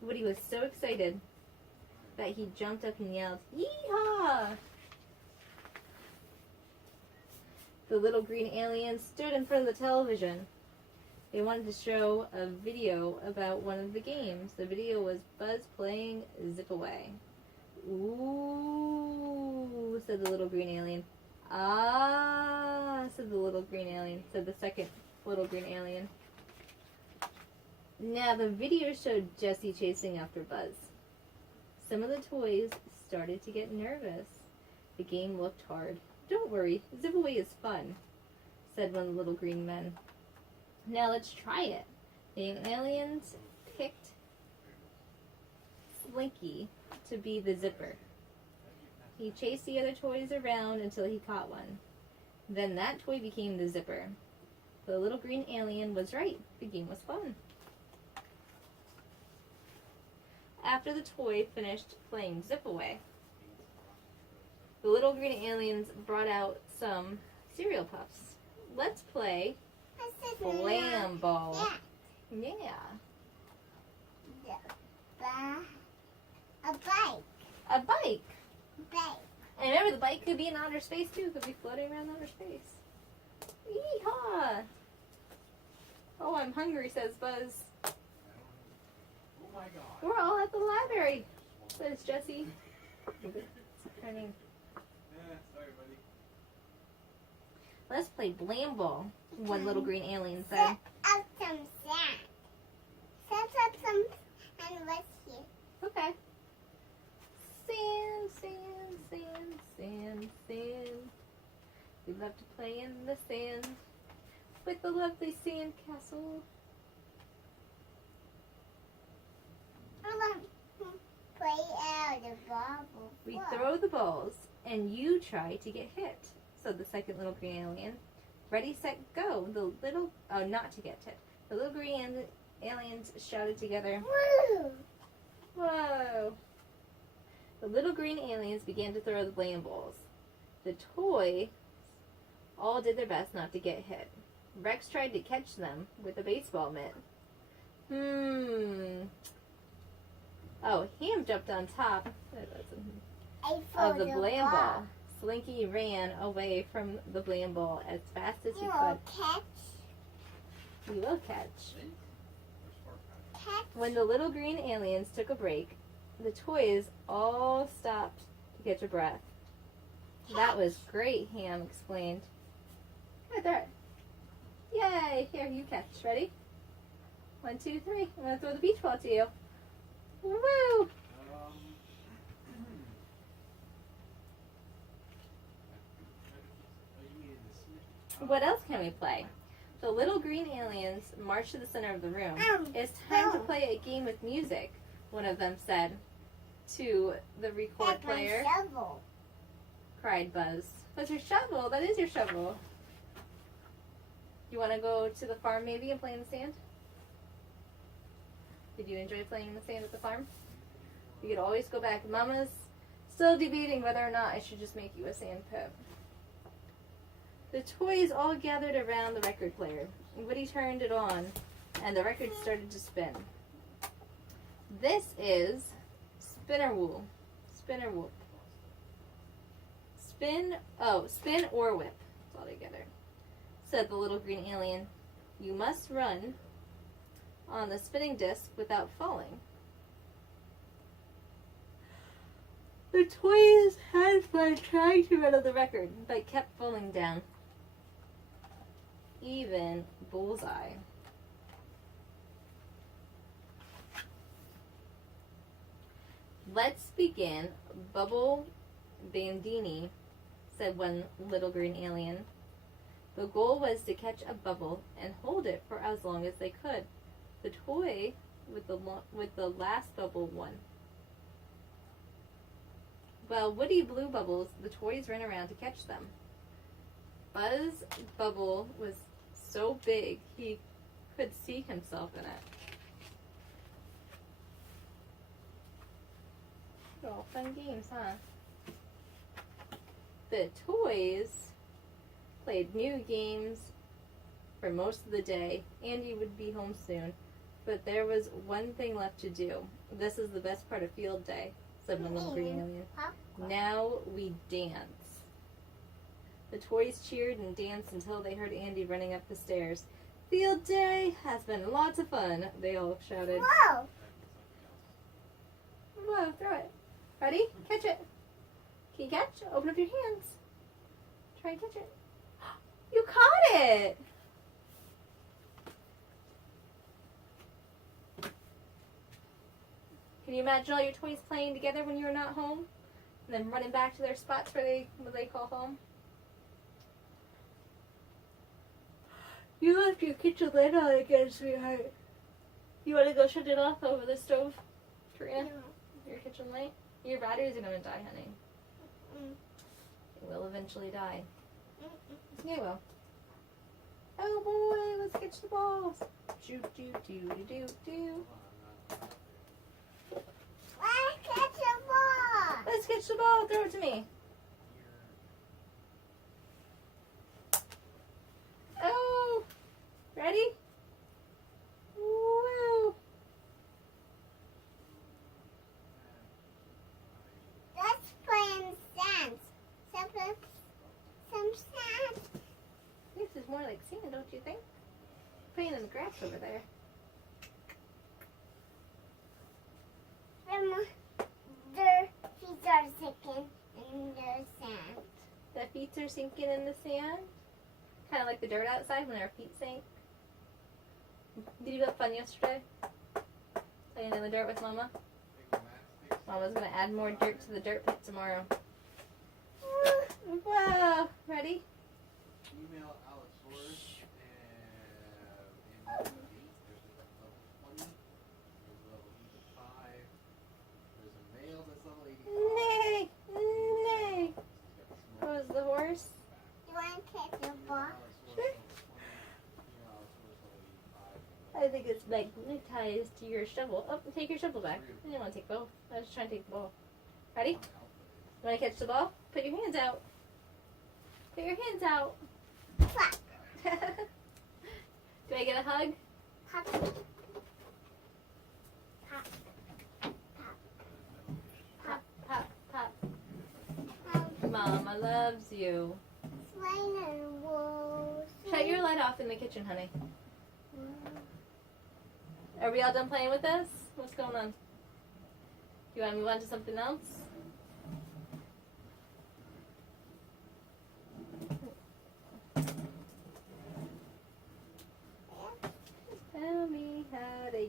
Woody was so excited that he jumped up and yelled, "Yee-haw!" The little green aliens stood in front of the television. They wanted to show a video about one of the games. The video was Buzz playing Zip Away. "Ooh," said the little green alien. "Ah," said the little green alien, said the second little green alien. Now the video showed Jessie chasing after Buzz. Some of the toys started to get nervous. The game looked hard. "Don't worry, Zip Away is fun," said one of the little green men. "Now let's try it." The aliens picked Slinky to be the zipper. He chased the other toys around until he caught one. Then that toy became the zipper. The little green alien was right. The game was fun. After the toy finished playing Zip Away, the little green aliens brought out some cereal puffs. "Let's play Blam Ball." Yeah. A bike. A bike. Bike. And remember, the bike could be in outer space too. It could be floating around outer space. Yeehaw! "Oh, I'm hungry," says Buzz. Oh my God. "We're all at the library," says Jessie. Turning. Yeah, sorry, buddy. "Let's play Blam Ball," one little green alien Set said. up some sand. Set up some and what's here? Okay. Sand, sand, sand, sand, sand. We love to play in the sand with the lovely sand castle. I want to play out the bubble. We throw the balls and you try to get hit, said the second little green alien. "Ready, set, go." Not to get hit. The little green aliens shouted together. Woo! Whoa! The little green aliens began to throw the blam balls. The toys all did their best not to get hit. Rex tried to catch them with a baseball mitt. Oh, Ham jumped on top of the blam ball. Slinky ran away from the blam ball as fast as he You could. will catch. We will catch. Catch. When the little green aliens took a break, the toys all stopped to catch a breath. That was great, Ham explained. Right there. Yay! Here, you catch. Ready? 1, 2, 3. I'm going to throw the beach ball to you. Woo! What else can we play? The little green aliens marched to the center of the room. It's time to play a game with music, one of them said to the record That's my player. shovel. Cried Buzz. That's your shovel. That is your shovel. You want to go to the farm maybe and play in the sand? Did you enjoy playing in the sand at the farm? We could always go back. Mama's still debating whether or not I should just make you a sand pit. The toys all gathered around the record player. Woody turned it on, and the record started to spin. This is Spinner Wool. Spinner Wool. Spin or whip. It's all together. Said the little green alien. You must run on the spinning disc without falling. The toys had fun trying to run on the record, but kept falling down. Even Bullseye. Let's begin, Bubble Bandini, said one little green alien. The goal was to catch a bubble and hold it for as long as they could. The toy with the last bubble won. While Woody blew bubbles, the toys ran around to catch them. Buzz's bubble was so big he could see himself in it. Oh, fun games, huh? The toys played new games for most of the day. Andy would be home soon, but there was one thing left to do. This is the best part of field day, said one little green alien. Now we dance. The toys cheered and danced until they heard Andy running up the stairs. Field day has been lots of fun, they all shouted. Whoa! Whoa, throw it. Ready? Catch it. Can you catch? Open up your hands. Try and catch it. You caught it! Can you imagine all your toys playing together when you're not home? And then running back to their spots where they call home? You left your kitchen light on again, sweetheart. You want to go shut it off over the stove, Karina? No. Your kitchen light? Your batteries are going to die, honey. Mm. It will eventually die. Mm-mm. Yeah, it will. Oh boy, let's catch the balls. Shoot, do, do, do, do, do. Let's catch a ball. Let's catch the ball. Throw it to me. Oh, ready? Woo! Let's play in sand. Some sand. This is more like sand, don't you think? Playing in the grass over there. Their feet are sinking in the sand. The feet are sinking in the sand. Kind of like the dirt outside when our feet sink. Did you have fun yesterday? Playing in the dirt with Mama? Mama's going to add more dirt to the dirt pit tomorrow. Wow! Ready? Email Alex Forrest and in level 8, there's a level 20, there's a level 85, there's a male that's level 85. Nay! Nay! What was the horse? You want to catch a ball? I think it's magnetized to your shovel. Oh, take your shovel back. I didn't want to take both. I was just trying to take the ball. Ready? You want to catch the ball? Put your hands out. Put your hands out. Clap. Do I get a hug? Pop. Pop. Pop, pop, pop. Pop. Mama loves you. Slide and wool. Shut your light off in the kitchen, honey. Are we all done playing with this? What's going on? Do you want to move on to something else? Tell me how to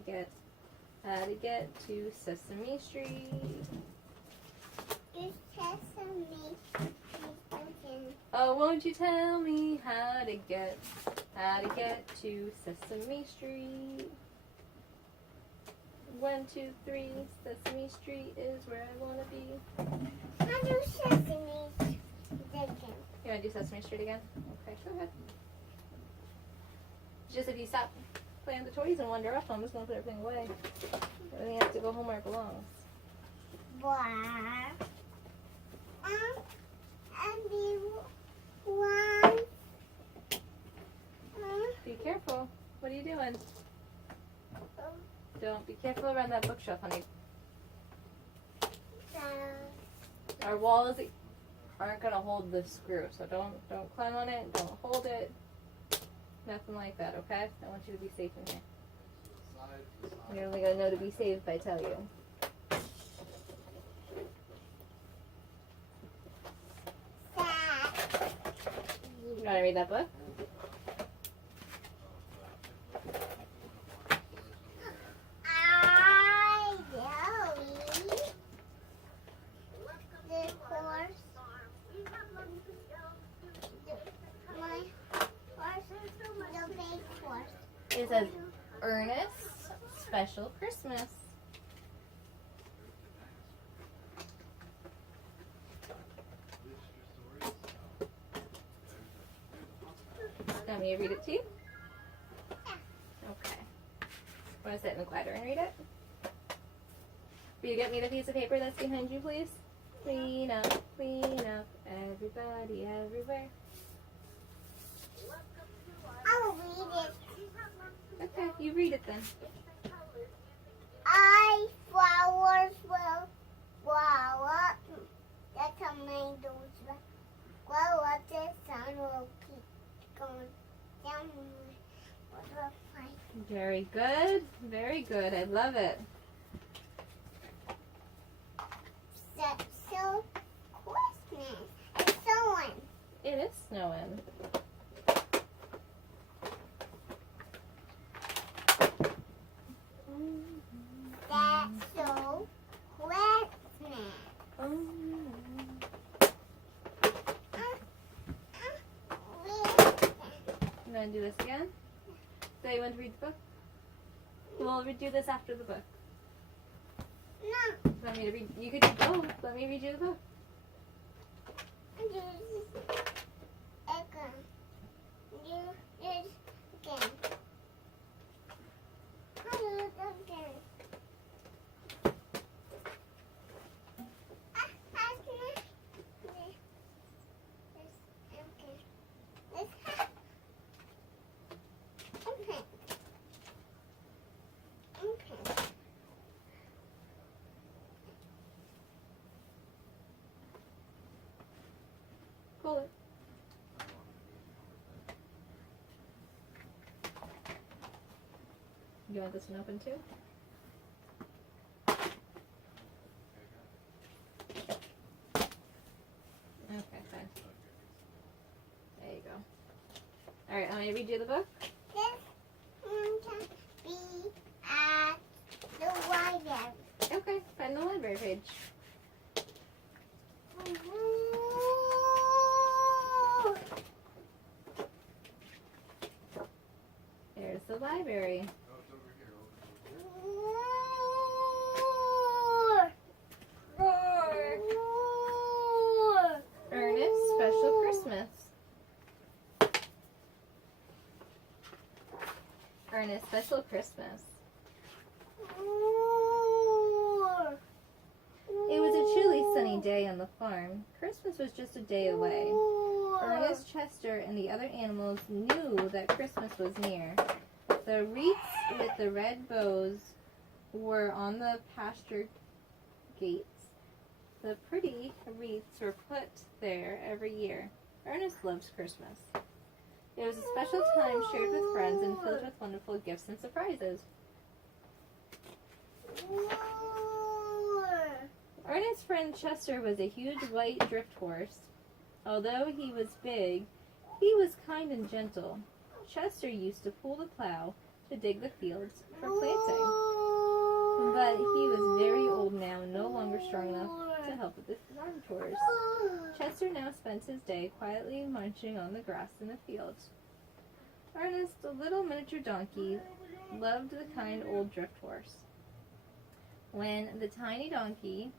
get to Sesame Street. This sesame is open. Oh, won't you tell me how to get to Sesame Street? 1, 2, 3, Sesame Street is where I wanna be. How do sesame chicken? You wanna do Sesame Street again? Okay, go ahead. Just if you stop playing with the toys and wander off, I'm just gonna put everything away. Everything has to go home where it belongs. Wow. And you one. Be careful. What are you doing? Don't be careful around that bookshelf, honey. Our walls aren't gonna hold the screw, so don't climb on it. Don't hold it. Nothing like that, okay? I want you to be safe in here. You're only gonna know to be safe if I tell you. You wanna read that book? I know. The horse. My horse. The big horse. It says Ernest's Special Christmas. Want me to read it to you? Okay. Want to sit in the glider and read it? Will you get me the piece of paper that's behind you, please? Clean up, everybody, everywhere. I will read it. Okay, you read it then. I flowers will grow up. The tomatoes will grow up. The sun will keep going down. Very good. Very good. I love it. So Christmas. It's snowing. It is snowing. That's so Christmas. You want to do this again? So you want to read the book? We'll do this after the book. No. Want me to read? You could do both. Let me read you the book. Again. Do this again. I do it again. Pull it. You want this one open too? Okay, fine. There you go. Alright, I'm going to read you the book. This one can be at the library. Okay, find the library page. There's the library. Ernest's Special Christmas. Ernest's Special Christmas. It was a chilly, sunny day on the farm. Christmas was just a day away. Ernest, Chester, and the other animals knew that Christmas was near. The wreaths with the red bows were on the pasture gates. The pretty wreaths were put there every year. Ernest loves Christmas. It was a special time shared with friends and filled with wonderful gifts and surprises. Ernest's friend Chester was a huge white drift horse. Although he was big, he was kind and gentle. Chester used to pull the plow to dig the fields for planting. But he was very old now and no longer strong enough to help with the farm chores. Chester now spent his day quietly munching on the grass in the fields. Ernest, the little miniature donkey, loved the kind old drift horse. When the tiny donkey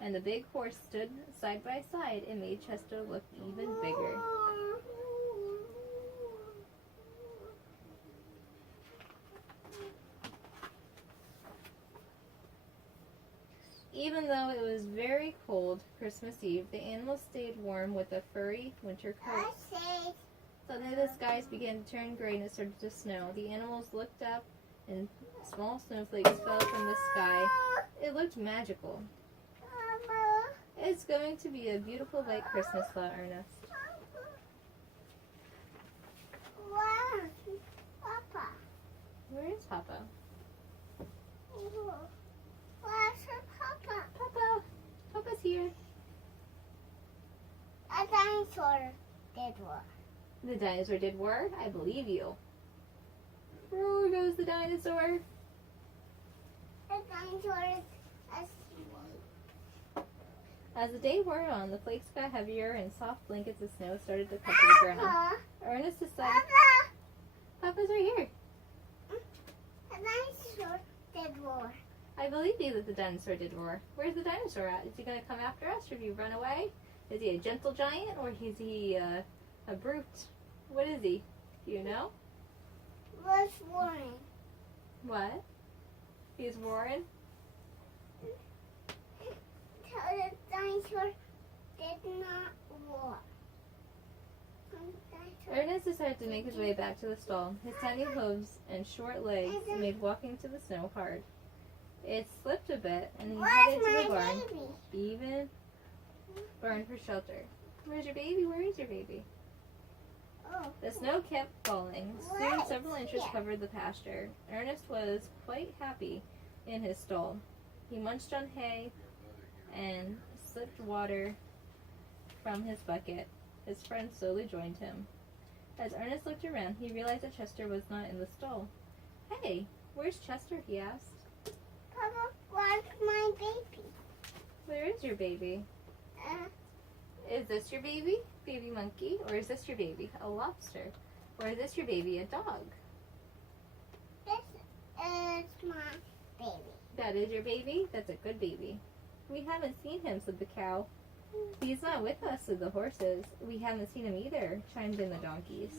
and the big horse stood side by side, it made Chester look even bigger. Even though it was very cold Christmas Eve, the animals stayed warm with a furry winter coat. Suddenly the skies began to turn gray and it started to snow. The animals looked up and small snowflakes fell from the sky. It looked magical. It's going to be a beautiful white Christmas, thought Ernest. Papa. Where is Papa? Where's Papa? Papa! Papa's here. A dinosaur did what? The dinosaur did war? I believe you. Roar goes the dinosaur. The dinosaur is asleep. As the day wore on, the flakes got heavier and soft blankets of snow started to cover the ground. Papa. Ernest decided, Papa. Papa's right here. The dinosaur did war. I believe you that the dinosaur did roar. Where's the dinosaur at? Is he going to come after us or have you run away? Is he a gentle giant or is he a brute? What is he? Do you know? Was warning. What? He's roaring? Tell the dinosaur did not war. Ernest decided to make his way back to the stall. His tiny hooves and short legs made walking to the snow hard. It slipped a bit, and he headed to the barn, even barn for shelter. Where's your baby? Where is your baby? Oh. The snow kept falling. Soon several inches covered the pasture. Ernest was quite happy in his stall. He munched on hay and sipped water from his bucket. His friend slowly joined him. As Ernest looked around, he realized that Chester was not in the stall. Hey, where's Chester? He asked. Papa, where's my baby? Where is your baby? Is this your baby? Baby monkey? Or is this your baby? A lobster? Or is this your baby? A dog? This is my baby. That is your baby? That's a good baby. We haven't seen him, said the cow. He's not with us, said the horses. We haven't seen him either, chimed in the donkeys.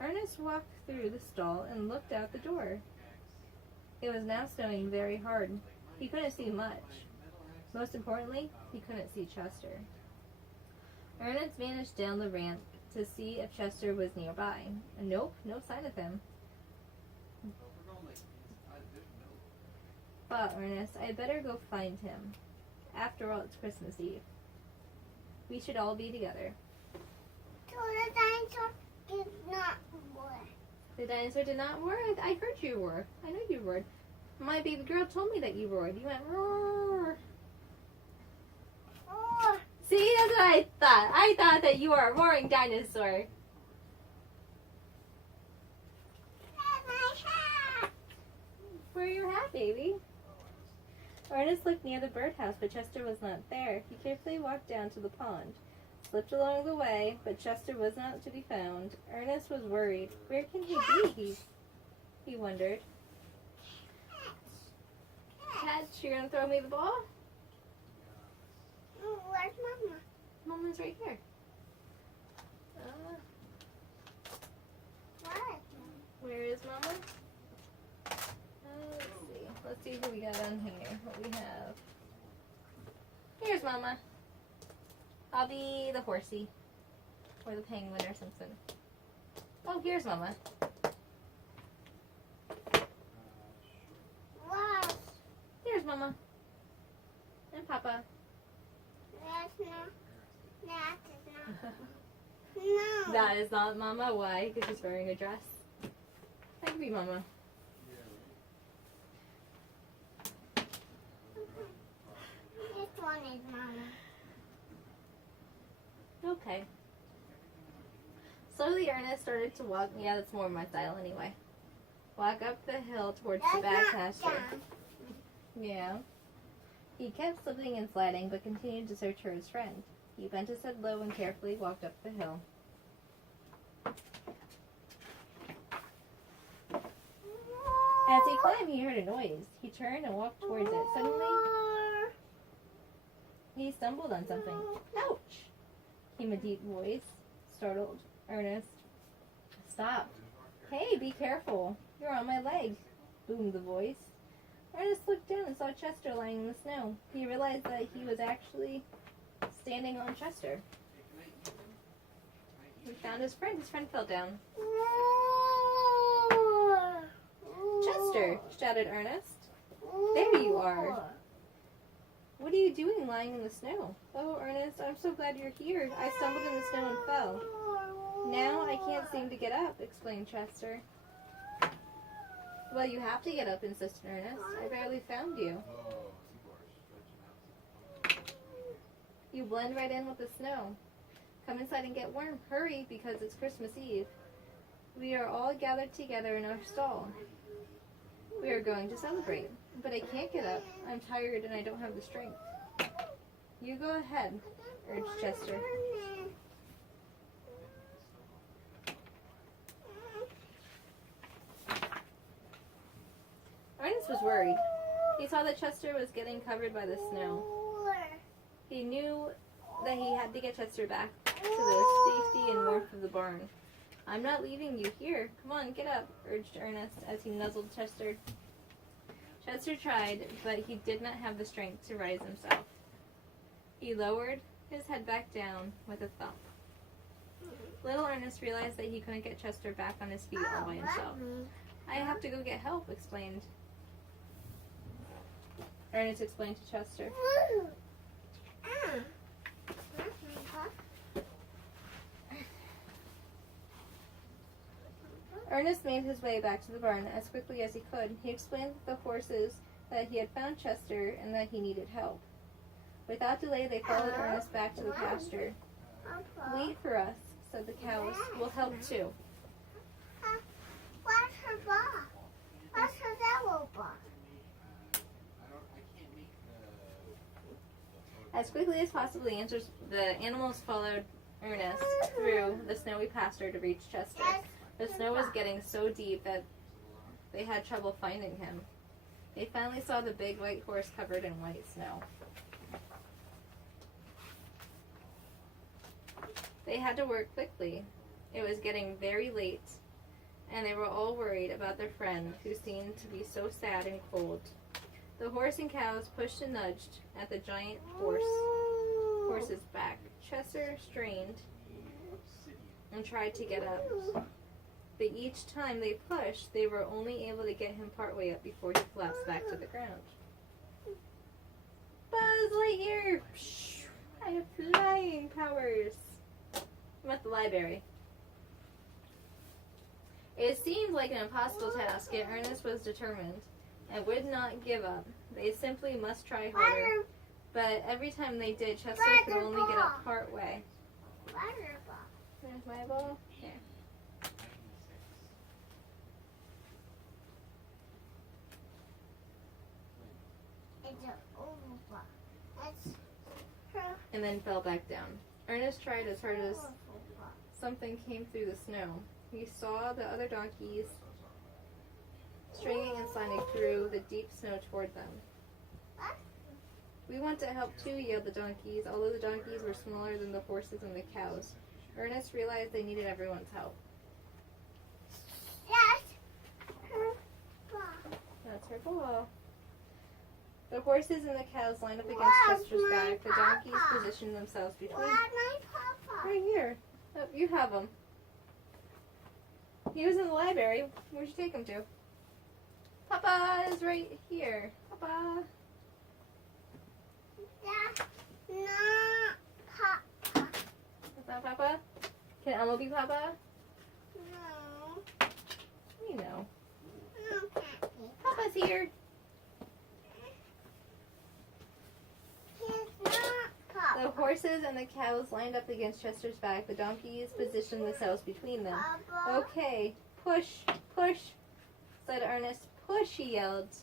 Ernest walked through the stall and looked out the door. It was now snowing very hard. He couldn't see much. Most importantly, he couldn't see Chester. Ernest vanished down the ramp to see if Chester was nearby. Nope, no sign of him. But, Ernest, I'd better go find him. After all, it's Christmas Eve. We should all be together. So the dinosaur did not war. The dinosaur did not roar. I heard you roar. I know you roared. My baby girl told me that you roared. You went roar. Or See, that's what I thought. I thought that you were a roaring dinosaur. my hat. Wear your hat, baby. Ernest looked near the birdhouse, but Chester was not there. He carefully walked down to the pond, slipped along the way, but Chester was not to be found. Ernest was worried. Where can he be? He wondered. Catch, you're gonna throw me the ball? Where's Mama? Mama's right here. What? Where is Mama? Let's see. Let's see who we got on here. What we have. Here's Mama. I'll be the horsey. Or the penguin or something. Oh, here's Mama. What? Here's Mama. And Papa. That's not. That is not. No. That is not Mama. Why? Because she's wearing a dress. That could be Mama. This one is Mama. Okay. Slowly, Ernest started to walk. Yeah, that's more my style anyway. Walk up the hill towards the That's back not pasture. down. Yeah. He kept slipping and sliding, but continued to search for his friend. He bent his head low and carefully walked up the hill. As he climbed, he heard a noise. He turned and walked towards it. Suddenly, he stumbled on something. Ouch! Came a deep voice. Startled, Ernest stopped. Hey, be careful. You're on my leg, boomed the voice. Ernest looked down and saw Chester lying in the snow. He realized that he was actually standing on Chester. He found his friend. His friend fell down. Chester, shouted Ernest. There you are. What are you doing lying in the snow? Oh, Ernest, I'm so glad you're here. I stumbled in the snow and fell. Now I can't seem to get up, explained Chester. Well, you have to get up, insisted Ernest. I barely found you. You blend right in with the snow. Come inside and get warm. Hurry, because it's Christmas Eve. We are all gathered together in our stall. We are going to celebrate. But I can't get up. I'm tired and I don't have the strength. You go ahead, urged Chester. Ernest was worried. He saw that Chester was getting covered by the snow. He knew that he had to get Chester back to the safety and warmth of the barn. I'm not leaving you here. Come on, get up, urged Ernest as he nuzzled Chester. Chester tried, but he did not have the strength to rise himself. He lowered his head back down with a thump. Little Ernest realized that he couldn't get Chester back on his feet all by himself. I have to go get help, Ernest explained to Chester. Ernest made his way back to the barn as quickly as he could. He explained to the horses that he had found Chester and that he needed help. Without delay, they followed Ernest back to the pasture. Wait for us, said the cows. We'll help too. What's her ball? What's her devil ball? As quickly as possible, the animals followed Ernest through the snowy pasture to reach Chester. The snow was getting so deep that they had trouble finding him. They finally saw the big white horse covered in white snow. They had to work quickly. It was getting very late, and they were all worried about their friend, who seemed to be so sad and cold. The horse and cows pushed and nudged at the giant horse's back. Chester strained and tried to get up. But each time they pushed, they were only able to get him partway up before he collapsed back to the ground. Buzz Lightyear! I have flying powers! I'm at the library. It seemed like an impossible task, yet Ernest was determined and would not give up. They simply must try harder. But every time they did, Chester could only get up part way. There's my ball. Here. It's an oval ball. That's her And then fell back down. Ernest tried as hard as oval ball. something came through the snow. He saw the other donkeys stringing and sliding through the deep snow toward them. We want to help too, yelled the donkeys, although the donkeys were smaller than the horses and the cows. Ernest realized they needed everyone's help. That's her ball. That's her ball. The horses and the cows lined up against Chester's back. The donkeys positioned themselves between. Where's my papa? Right here. Oh, you have him. He was in the library. Where'd you take him to? Papa is right here. Papa. That's not papa. Is that Papa? Can Elmo be Papa? No. We know. No, can't be. Papa's here. He's not Papa. The horses and the cows lined up against Chester's back. The donkeys positioned themselves between them. Papa. Okay, push, push, said Ernest. Push, he yelled.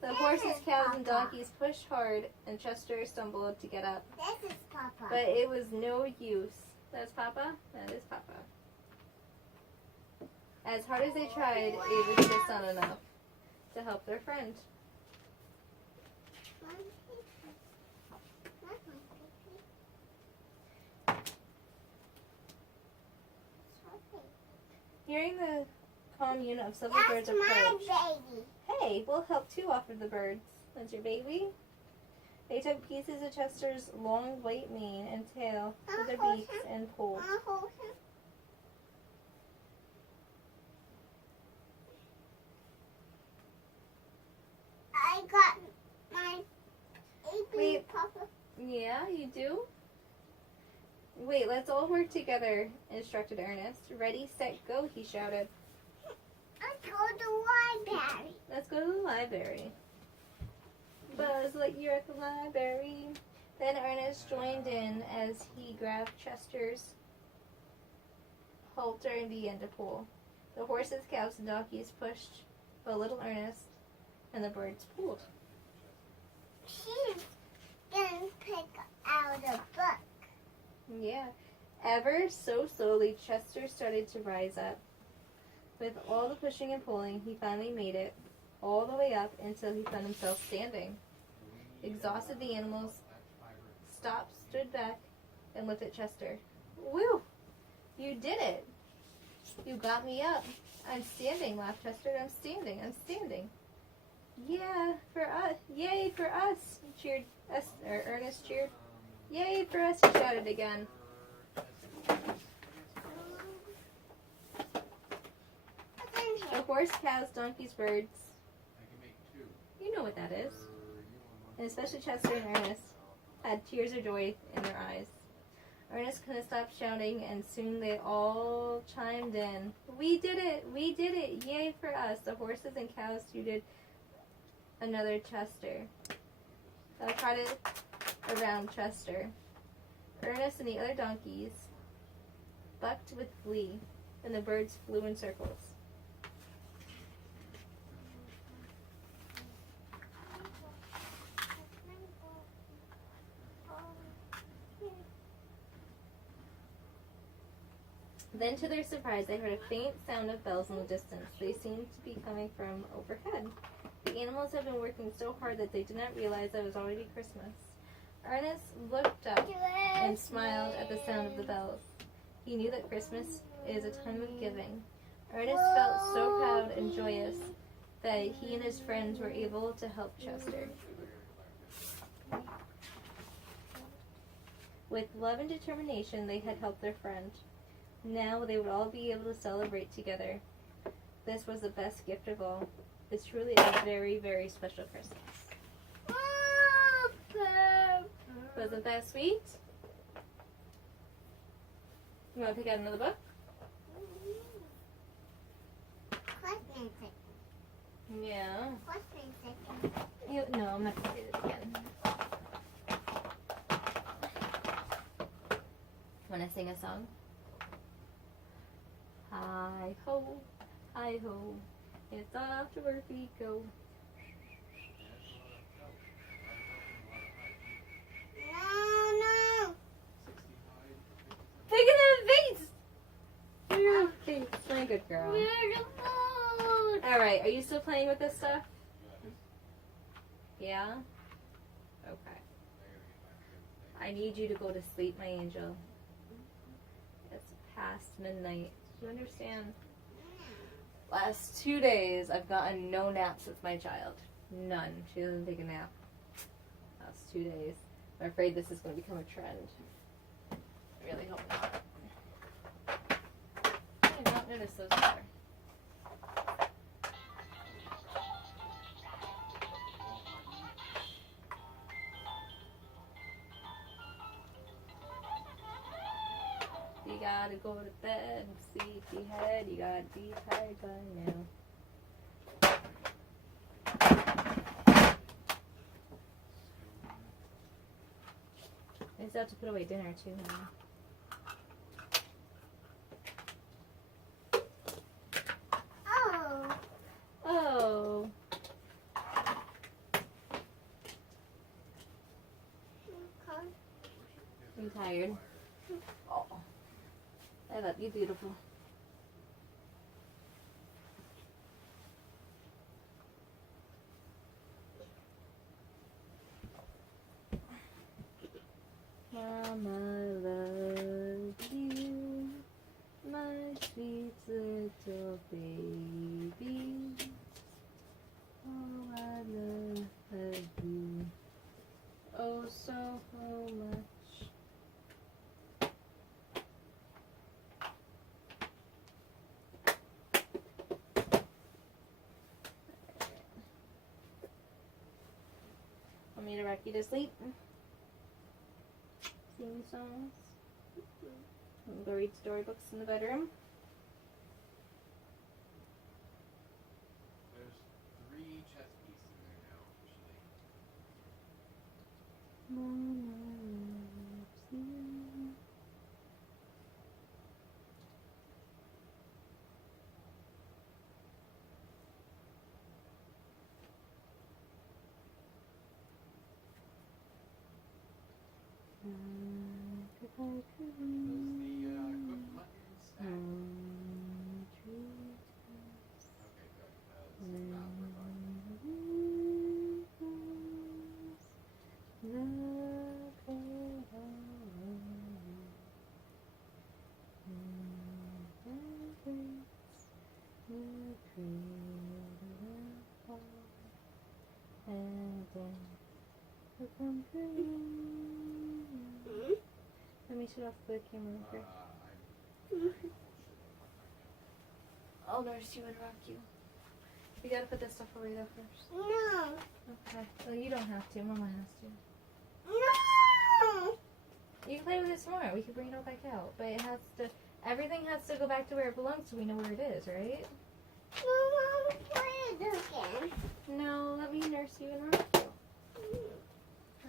The horses, cows, and donkeys pushed hard, and Chester stumbled to get up. This is Papa. But it was no use. That's Papa? That is Papa. As hard as they tried, it was just not enough to help their friend. Hearing the commune of several birds That's my approach. baby. Hey, we'll help too, offered the birds. That's your baby? They took pieces of Chester's long white mane and tail with their beaks and pulled. Wanna hold him? I got my baby Wait. Papa. Yeah, you do? Wait, let's all work together, instructed Ernest. Ready, set, go, he shouted. Let's go to the library. Let's go to the library. Buzz Lightyear at the library. Then Ernest joined in as he grabbed Chester's halter and began to pull. The horses, cows, and donkeys pushed, but little Ernest and the birds pulled. She's gonna pick out a book. Yeah. Ever so slowly, Chester started to rise up. With all the pushing and pulling, he finally made it all the way up until he found himself standing. Exhausted, the animals stopped, stood back, and looked at Chester. Woo! You did it! You got me up. I'm standing, laughed Chester. I'm standing. Yeah, for us. Yay for us! Cheered us, or Ernest cheered. Yay for us! He shouted again. What's in The here? horse, cows, donkeys, birds. I can make two. You know what that is. For you and one. And especially Chester and Ernest had tears of joy in their eyes. Ernest couldn't stop shouting, and soon they all chimed in. We did it! We did it! Yay for us! The horses and cows tooted another Chester. They trotted around Chester. Ernest and the other donkeys bucked with glee, and the birds flew in circles. Then, to their surprise, they heard a faint sound of bells in the distance. They seemed to be coming from overhead. The animals had been working so hard that they did not realize that it was already Christmas. Ernest looked up and smiled at the sound of the bells. He knew that Christmas is a time of giving. Ernest felt so proud and joyous that he and his friends were able to help Chester. With love and determination, they had helped their friend. Now they would all be able to celebrate together. This was the best gift of all. It's truly a very, very special Christmas. Wasn't that sweet? You want to pick out another book? Yeah. No, I'm not going to read it again. Want to sing a song? Hi-ho, hi-ho, it's off to work we go. No. Pick it in the face! You're okay. Play a good girl. Alright, are you still playing with this stuff? Yeah? Okay. I need you to go to sleep, my angel. It's past midnight. Do you understand? Last 2 days, I've gotten no naps with my child. None. She doesn't take a nap. Last 2 days. I'm afraid this is going to become a trend. I really hope not. I did not notice those there. You gotta go to bed. Sleepy head, you gotta be tired by now. I just have to put away dinner too, honey. Oh. I'm tired. Oh. I love you, beautiful. Mama loves you, my sweet little baby. Oh, I love you. Oh, so much. Want me to rock you to sleep? Sing songs? Go read storybooks in the bedroom? There's 3 chess pieces in there now, officially. Mama loves you. Does the cooked mutton stack? Okay, good. This is not what we're talking Let me shut off the camera real quick. I'm very bullshit I'll nurse you and rock you. We gotta put this stuff away though first. No. Okay. Well, you don't have to. Mama has to. No. You can play with it some more. We can bring it all back out. But it has to. Everything has to go back to where it belongs so we know where it is, right? Mama, play it again. No, let me nurse you and rock you.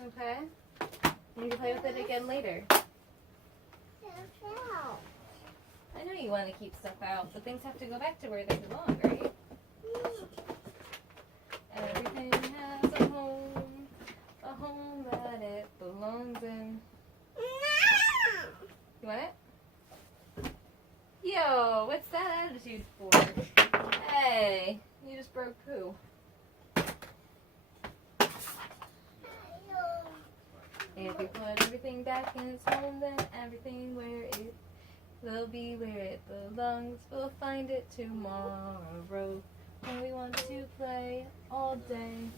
Okay? You can play with it again later. Out. I know you want to keep stuff out, but things have to go back to where they belong, right? Everything has a home that it belongs in. No. You want it? Yo, what's that attitude for? Hey, you just broke poo. If we put everything back in its home, then everything where it will be where it belongs. We'll find it tomorrow when we want to play all day.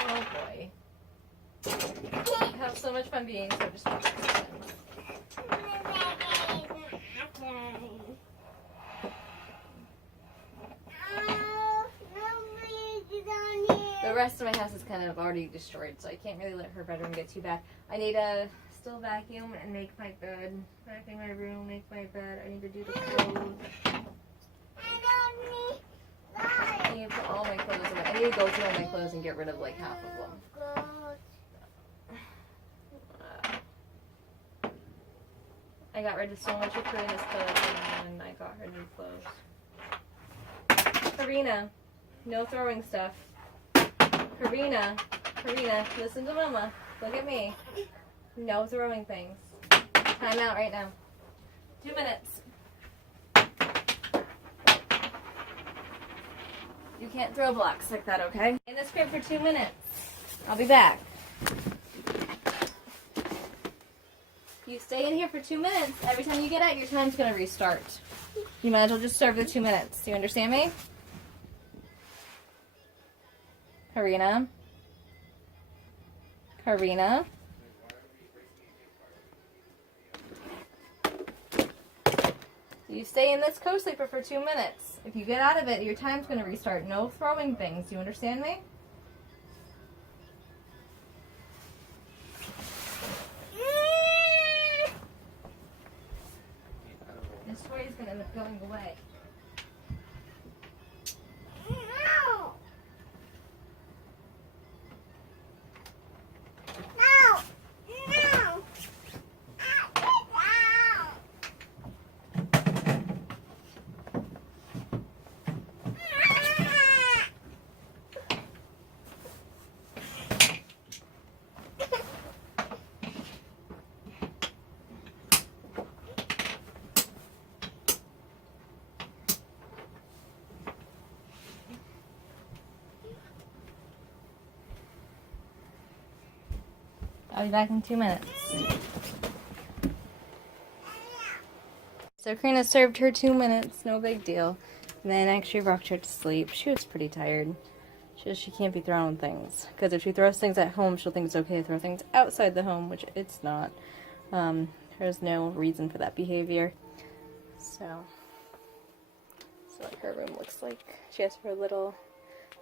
Oh boy. I have so much fun being so distracted. The rest of my house is kind of already destroyed, so I can't really let her bedroom get too bad. I need to still vacuum and make my bed. Vacuum my room, make my bed. I need to do the clothes. I need to put all my clothes in. I need to go through all my clothes and get rid of like half of them. I got rid of so much of Karina's clothes and I got her new clothes. Karina, no throwing stuff. Karina, listen to Mama. Look at me. No throwing things. Time out right now. 2 minutes. You can't throw blocks like that, okay? In this crib for 2 minutes. I'll be back. You stay in here for 2 minutes. Every time you get out, your time's gonna restart. You might as well just serve the 2 minutes. Do you understand me? Karina? Karina? You stay in this co-sleeper for 2 minutes. If you get out of it, your time's going to restart. No throwing things. Do you understand me? This toy is going to end up going away. No! No! No! I'll be back in 2 minutes. So Karina served her 2 minutes, no big deal. And then actually rocked her to sleep. She was pretty tired. She can't be throwing things. Because if she throws things at home, she'll think it's okay to throw things outside the home, which it's not. There's no reason for that behavior. So that's what her room looks like. She has her little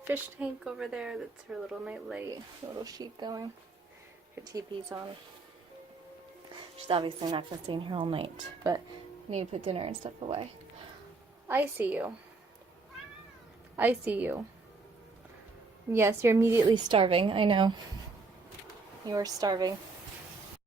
fish tank over there. That's her little nightlight, little sheet going. Her teepee's on. She's obviously not going to stay in here all night, but I need to put dinner and stuff away. I see you. I see you. Yes, you're immediately starving. I know. You are starving.